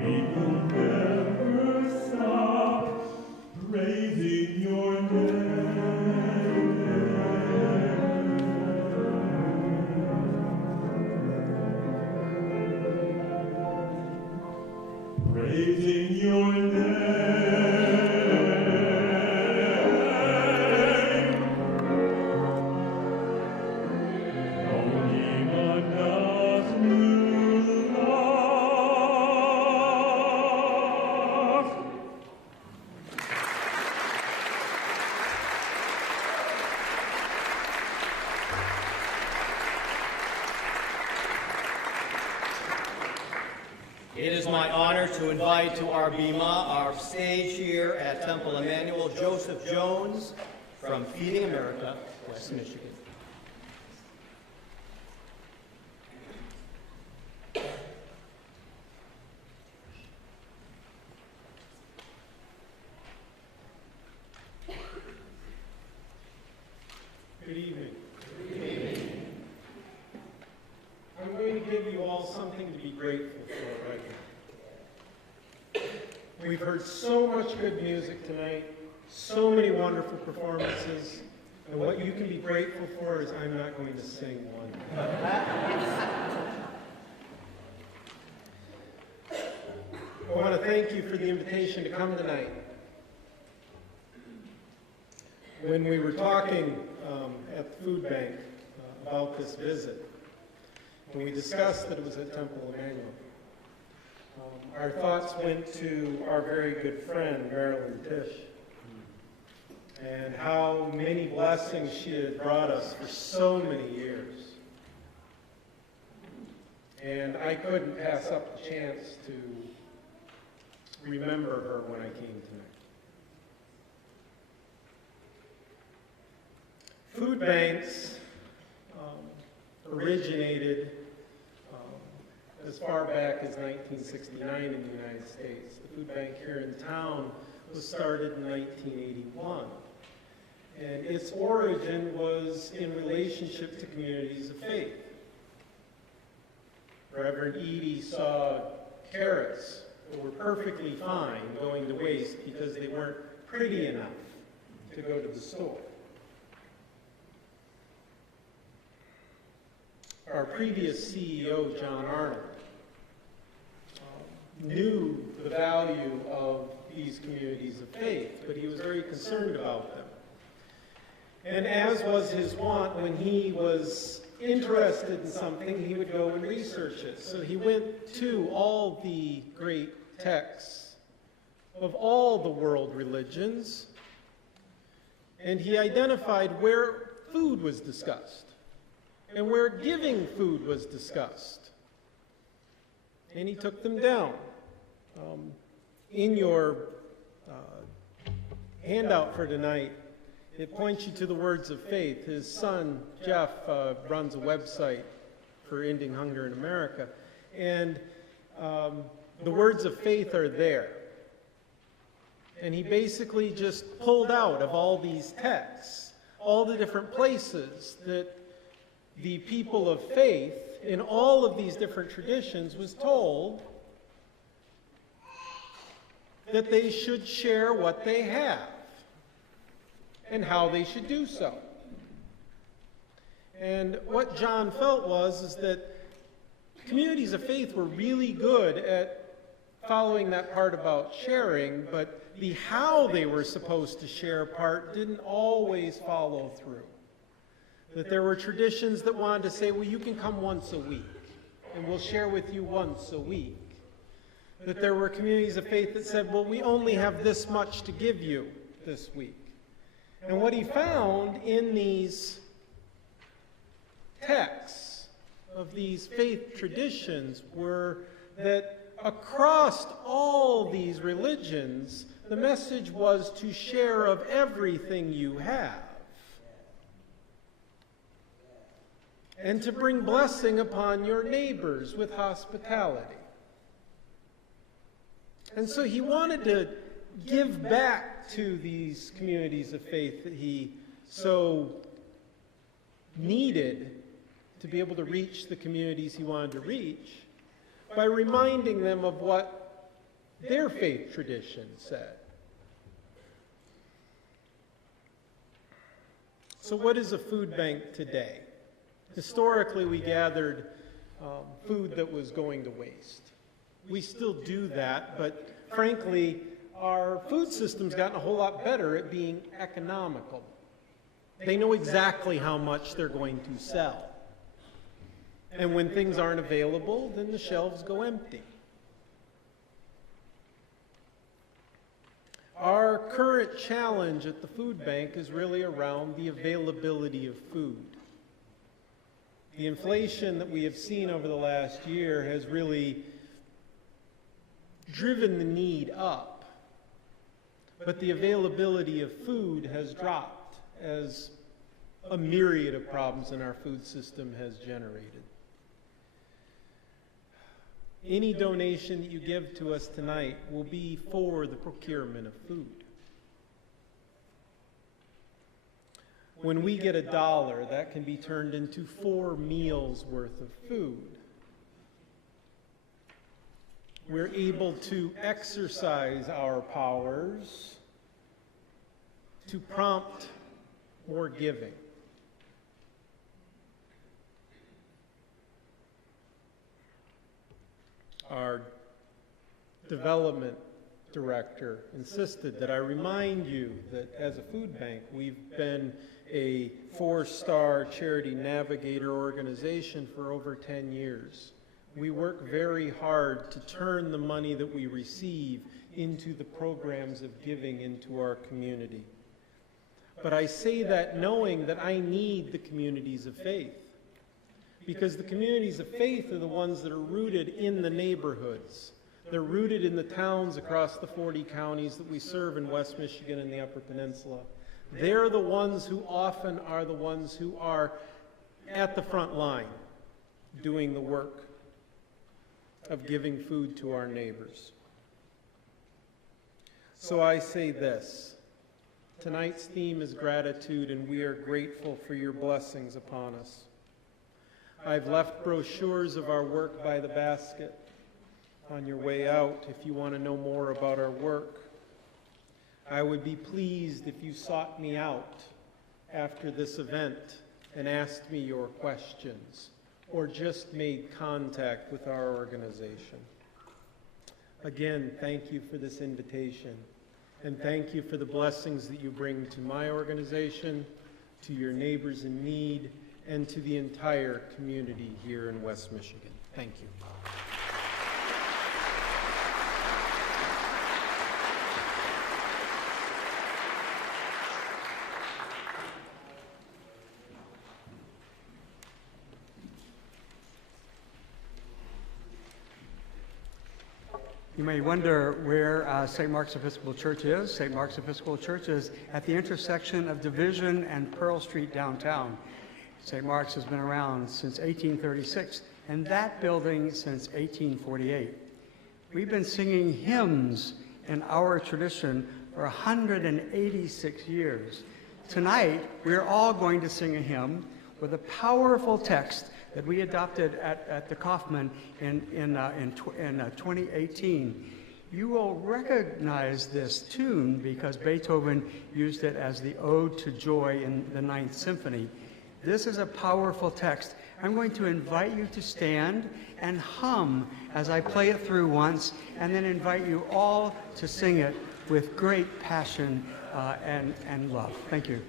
We will never stop praising your name. Praising your name. It is my honor to invite to our bima, our stage here at Temple Emanuel, Joseph Jones from Feeding America, West Michigan. Good evening. Good evening. I'm going to give you all something to be grateful for right now. We've heard so much good music tonight, so many wonderful performances, and what you can be grateful for is I'm not going to sing one. I want to thank you for the invitation to come tonight. When we were talking at the food bank about this visit, when we discussed that it was at Temple Emanuel, our thoughts went to our very good friend, Marilyn Tisch, and how many blessings she had brought us for so many years. And I couldn't pass up the chance to remember her when I came tonight. Food banks originated as far back as 1969 in the United States. The food bank here in town was started in 1981. And its origin was in relationship to communities of faith. Reverend Edie saw carrots that were perfectly fine going to waste because they weren't pretty enough to go to the store. Our previous CEO, John Arnold, knew the value of these communities of faith, but he was very concerned about them. And as was his wont, when he was interested in something, he would go and research it. So he went to all the great texts of all the world religions, and he identified where food was discussed and where giving food was discussed. And he took them down. In your handout for tonight, it points you to the Words of Faith. His son, Jeff, runs a website for ending hunger in America. And the Words of Faith are there. And he basically just pulled out of all these texts all the different places that the people of faith in all of these different traditions was told that they should share what they have and how they should do so. And what John felt is that communities of faith were really good at following that part about sharing, but the how they were supposed to share part didn't always follow through. That there were traditions that wanted to say, well, you can come once a week, and we'll share with you once a week. That there were communities of faith that said, well, we only have this much to give you this week. And what he found in these texts of these faith traditions were that across all these religions, the message was to share of everything you have. And to bring blessing upon your neighbors with hospitality. And so he wanted to give back to these communities of faith that he so needed to be able to reach the communities he wanted to reach by reminding them of what their faith tradition said. So what is a food bank today? Historically, we gathered food that was going to waste. We still do that, but frankly, our food system's gotten a whole lot better at being economical. They know exactly how much they're going to sell. And when things aren't available, then the shelves go empty. Our current challenge at the food bank is really around the availability of food. The inflation that we have seen over the last year has really driven the need up, but the availability of food has dropped as a myriad of problems in our food system has generated. Any donation that you give to us tonight will be for the procurement of food. When we get $1, that can be turned into 4 meals worth of food. We're able to exercise our powers to prompt more giving. Our development director insisted that I remind you that as a food bank, we've been a 4-star charity navigator organization for over 10 years. We work very hard to turn the money that we receive into the programs of giving into our community. But I say that knowing that I need the communities of faith, because the communities of faith are the ones that are rooted in the neighborhoods. They're rooted in the towns across the 40 counties that we serve in West Michigan and the Upper Peninsula. They're the ones who often are the ones who are at the front line doing the work of giving food to our neighbors. So I say this. Tonight's theme is gratitude, and we are grateful for your blessings upon us. I've left brochures of our work by the basket on your way out if you want to know more about our work. I would be pleased if you sought me out after this event and asked me your questions or just made contact with our organization. Again, thank you for this invitation, and thank you for the blessings that you bring to my organization, to your neighbors in need, and to the entire community here in West Michigan. Thank you. You may wonder where St. Mark's Episcopal Church is. St. Mark's Episcopal Church is at the intersection of Division and Pearl Street downtown. St. Mark's has been around since 1836, and that building since 1848. We've been singing hymns in our tradition for 186 years. Tonight, we're all going to sing a hymn with a powerful text that we adopted at the Kaufman in 2018. You will recognize this tune because Beethoven used it as the Ode to Joy in the Ninth Symphony. This is a powerful text. I'm going to invite you to stand and hum as I play it through once, and then invite you all to sing it with great passion and love. Thank you.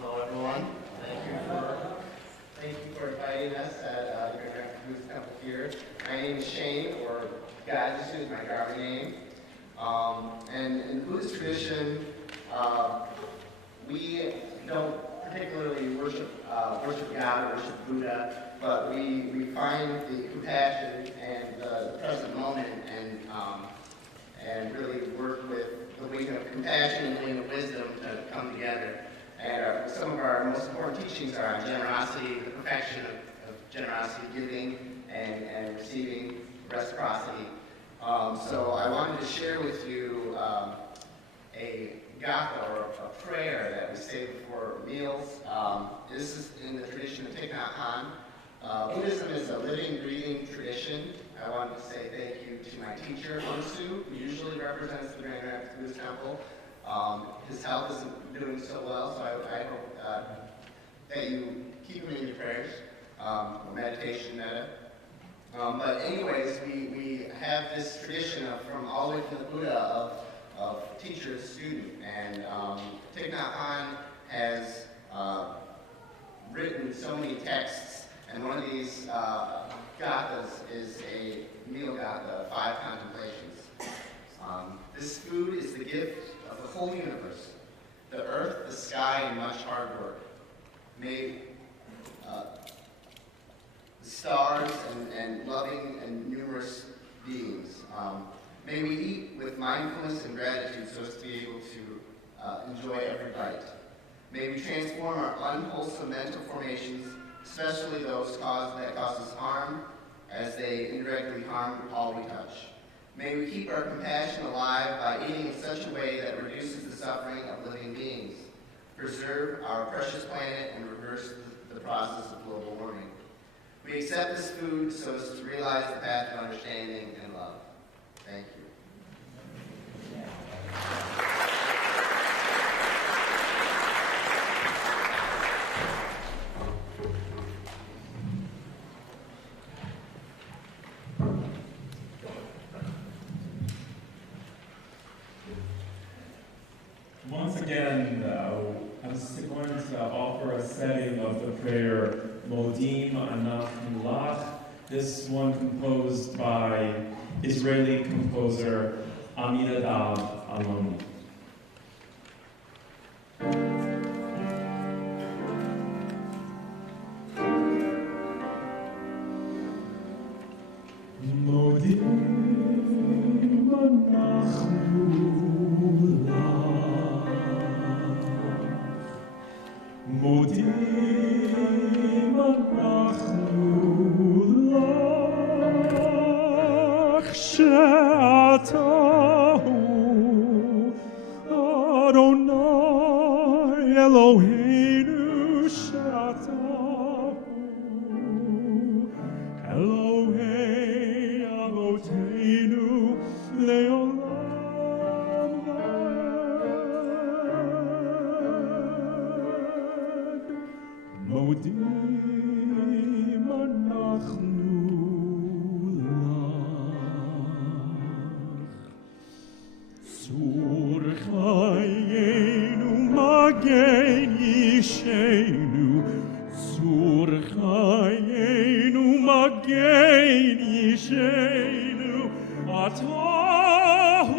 Hello, everyone. Thank you for inviting us at your Buddhist temple here. My name is Shane, or Gajisu is my Garmin name. And in the Buddhist tradition, we don't particularly worship God, worship Buddha, but we find the compassion and the present moment and really work with the wing of compassion and the wing of wisdom to come together. And some of our most important teachings are on generosity, the perfection of generosity, giving and receiving, reciprocity. So I wanted to share with you a gatha, or a prayer that we say before meals. This is in the tradition of Thich Nhat Hanh. Buddhism is a living, breathing tradition. I wanted to say thank you to my teacher, Honsu, who usually represents the Grand Rapids Buddhist Temple. His health isn't doing so well, so I hope that you keep him in your prayers, meditation, metta. But anyways, we have this tradition from all the way to the Buddha of teacher to student, and Thich Nhat Hanh has written so many texts, and one of these gathas is a meal gatha, 5 contemplations. This food is the gift of the whole universe, the earth, the sky, and much hard work. May the stars and loving and numerous beings. May we eat with mindfulness and gratitude so as to be able to enjoy every bite. May we transform our unwholesome mental formations, especially those that cause us harm, as they indirectly harm all we touch. May we keep our compassion alive by eating in such a way that reduces the suffering of living beings, preserve our precious planet, and reverse the process of global warming. We accept this food so as to realize the path of understanding and love. Thank you. Once again, I'm going to offer a setting of the prayer Modim Anach Mulach, this one composed by Israeli composer Aminadav Aloni. Again, Yishenu, Atahu.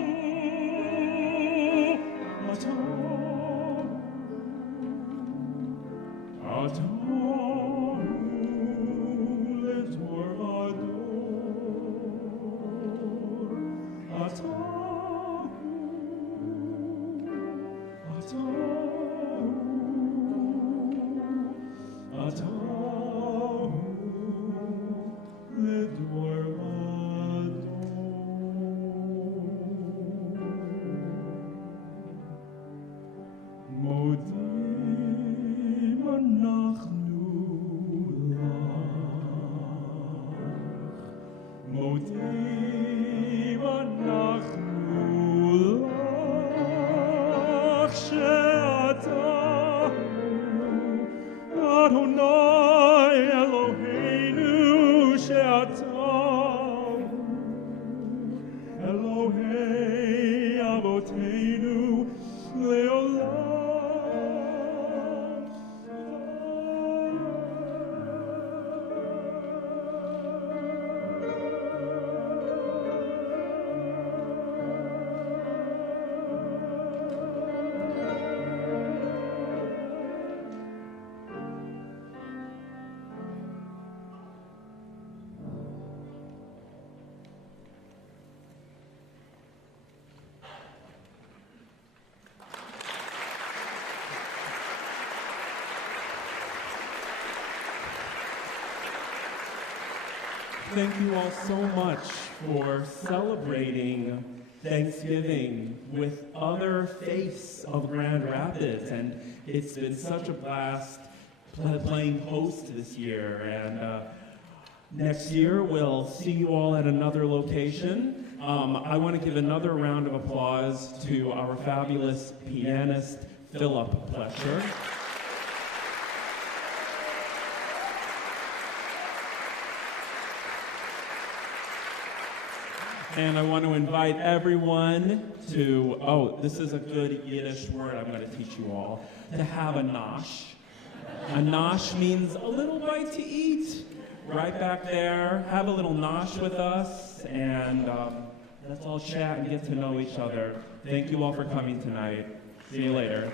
Thank you all so much for celebrating Thanksgiving with other faiths of Grand Rapids, and it's been such a blast playing host this year. And next year we'll see you all at another location. I want to give another round of applause to our fabulous pianist, Philip Plesher. And I want to invite everyone to, this is a good Yiddish word I'm going to teach you all, to have a nosh. A nosh means a little bite to eat. Right back there, have a little nosh with us, and let's all chat and get to know each other. Thank you all for coming tonight. See you later.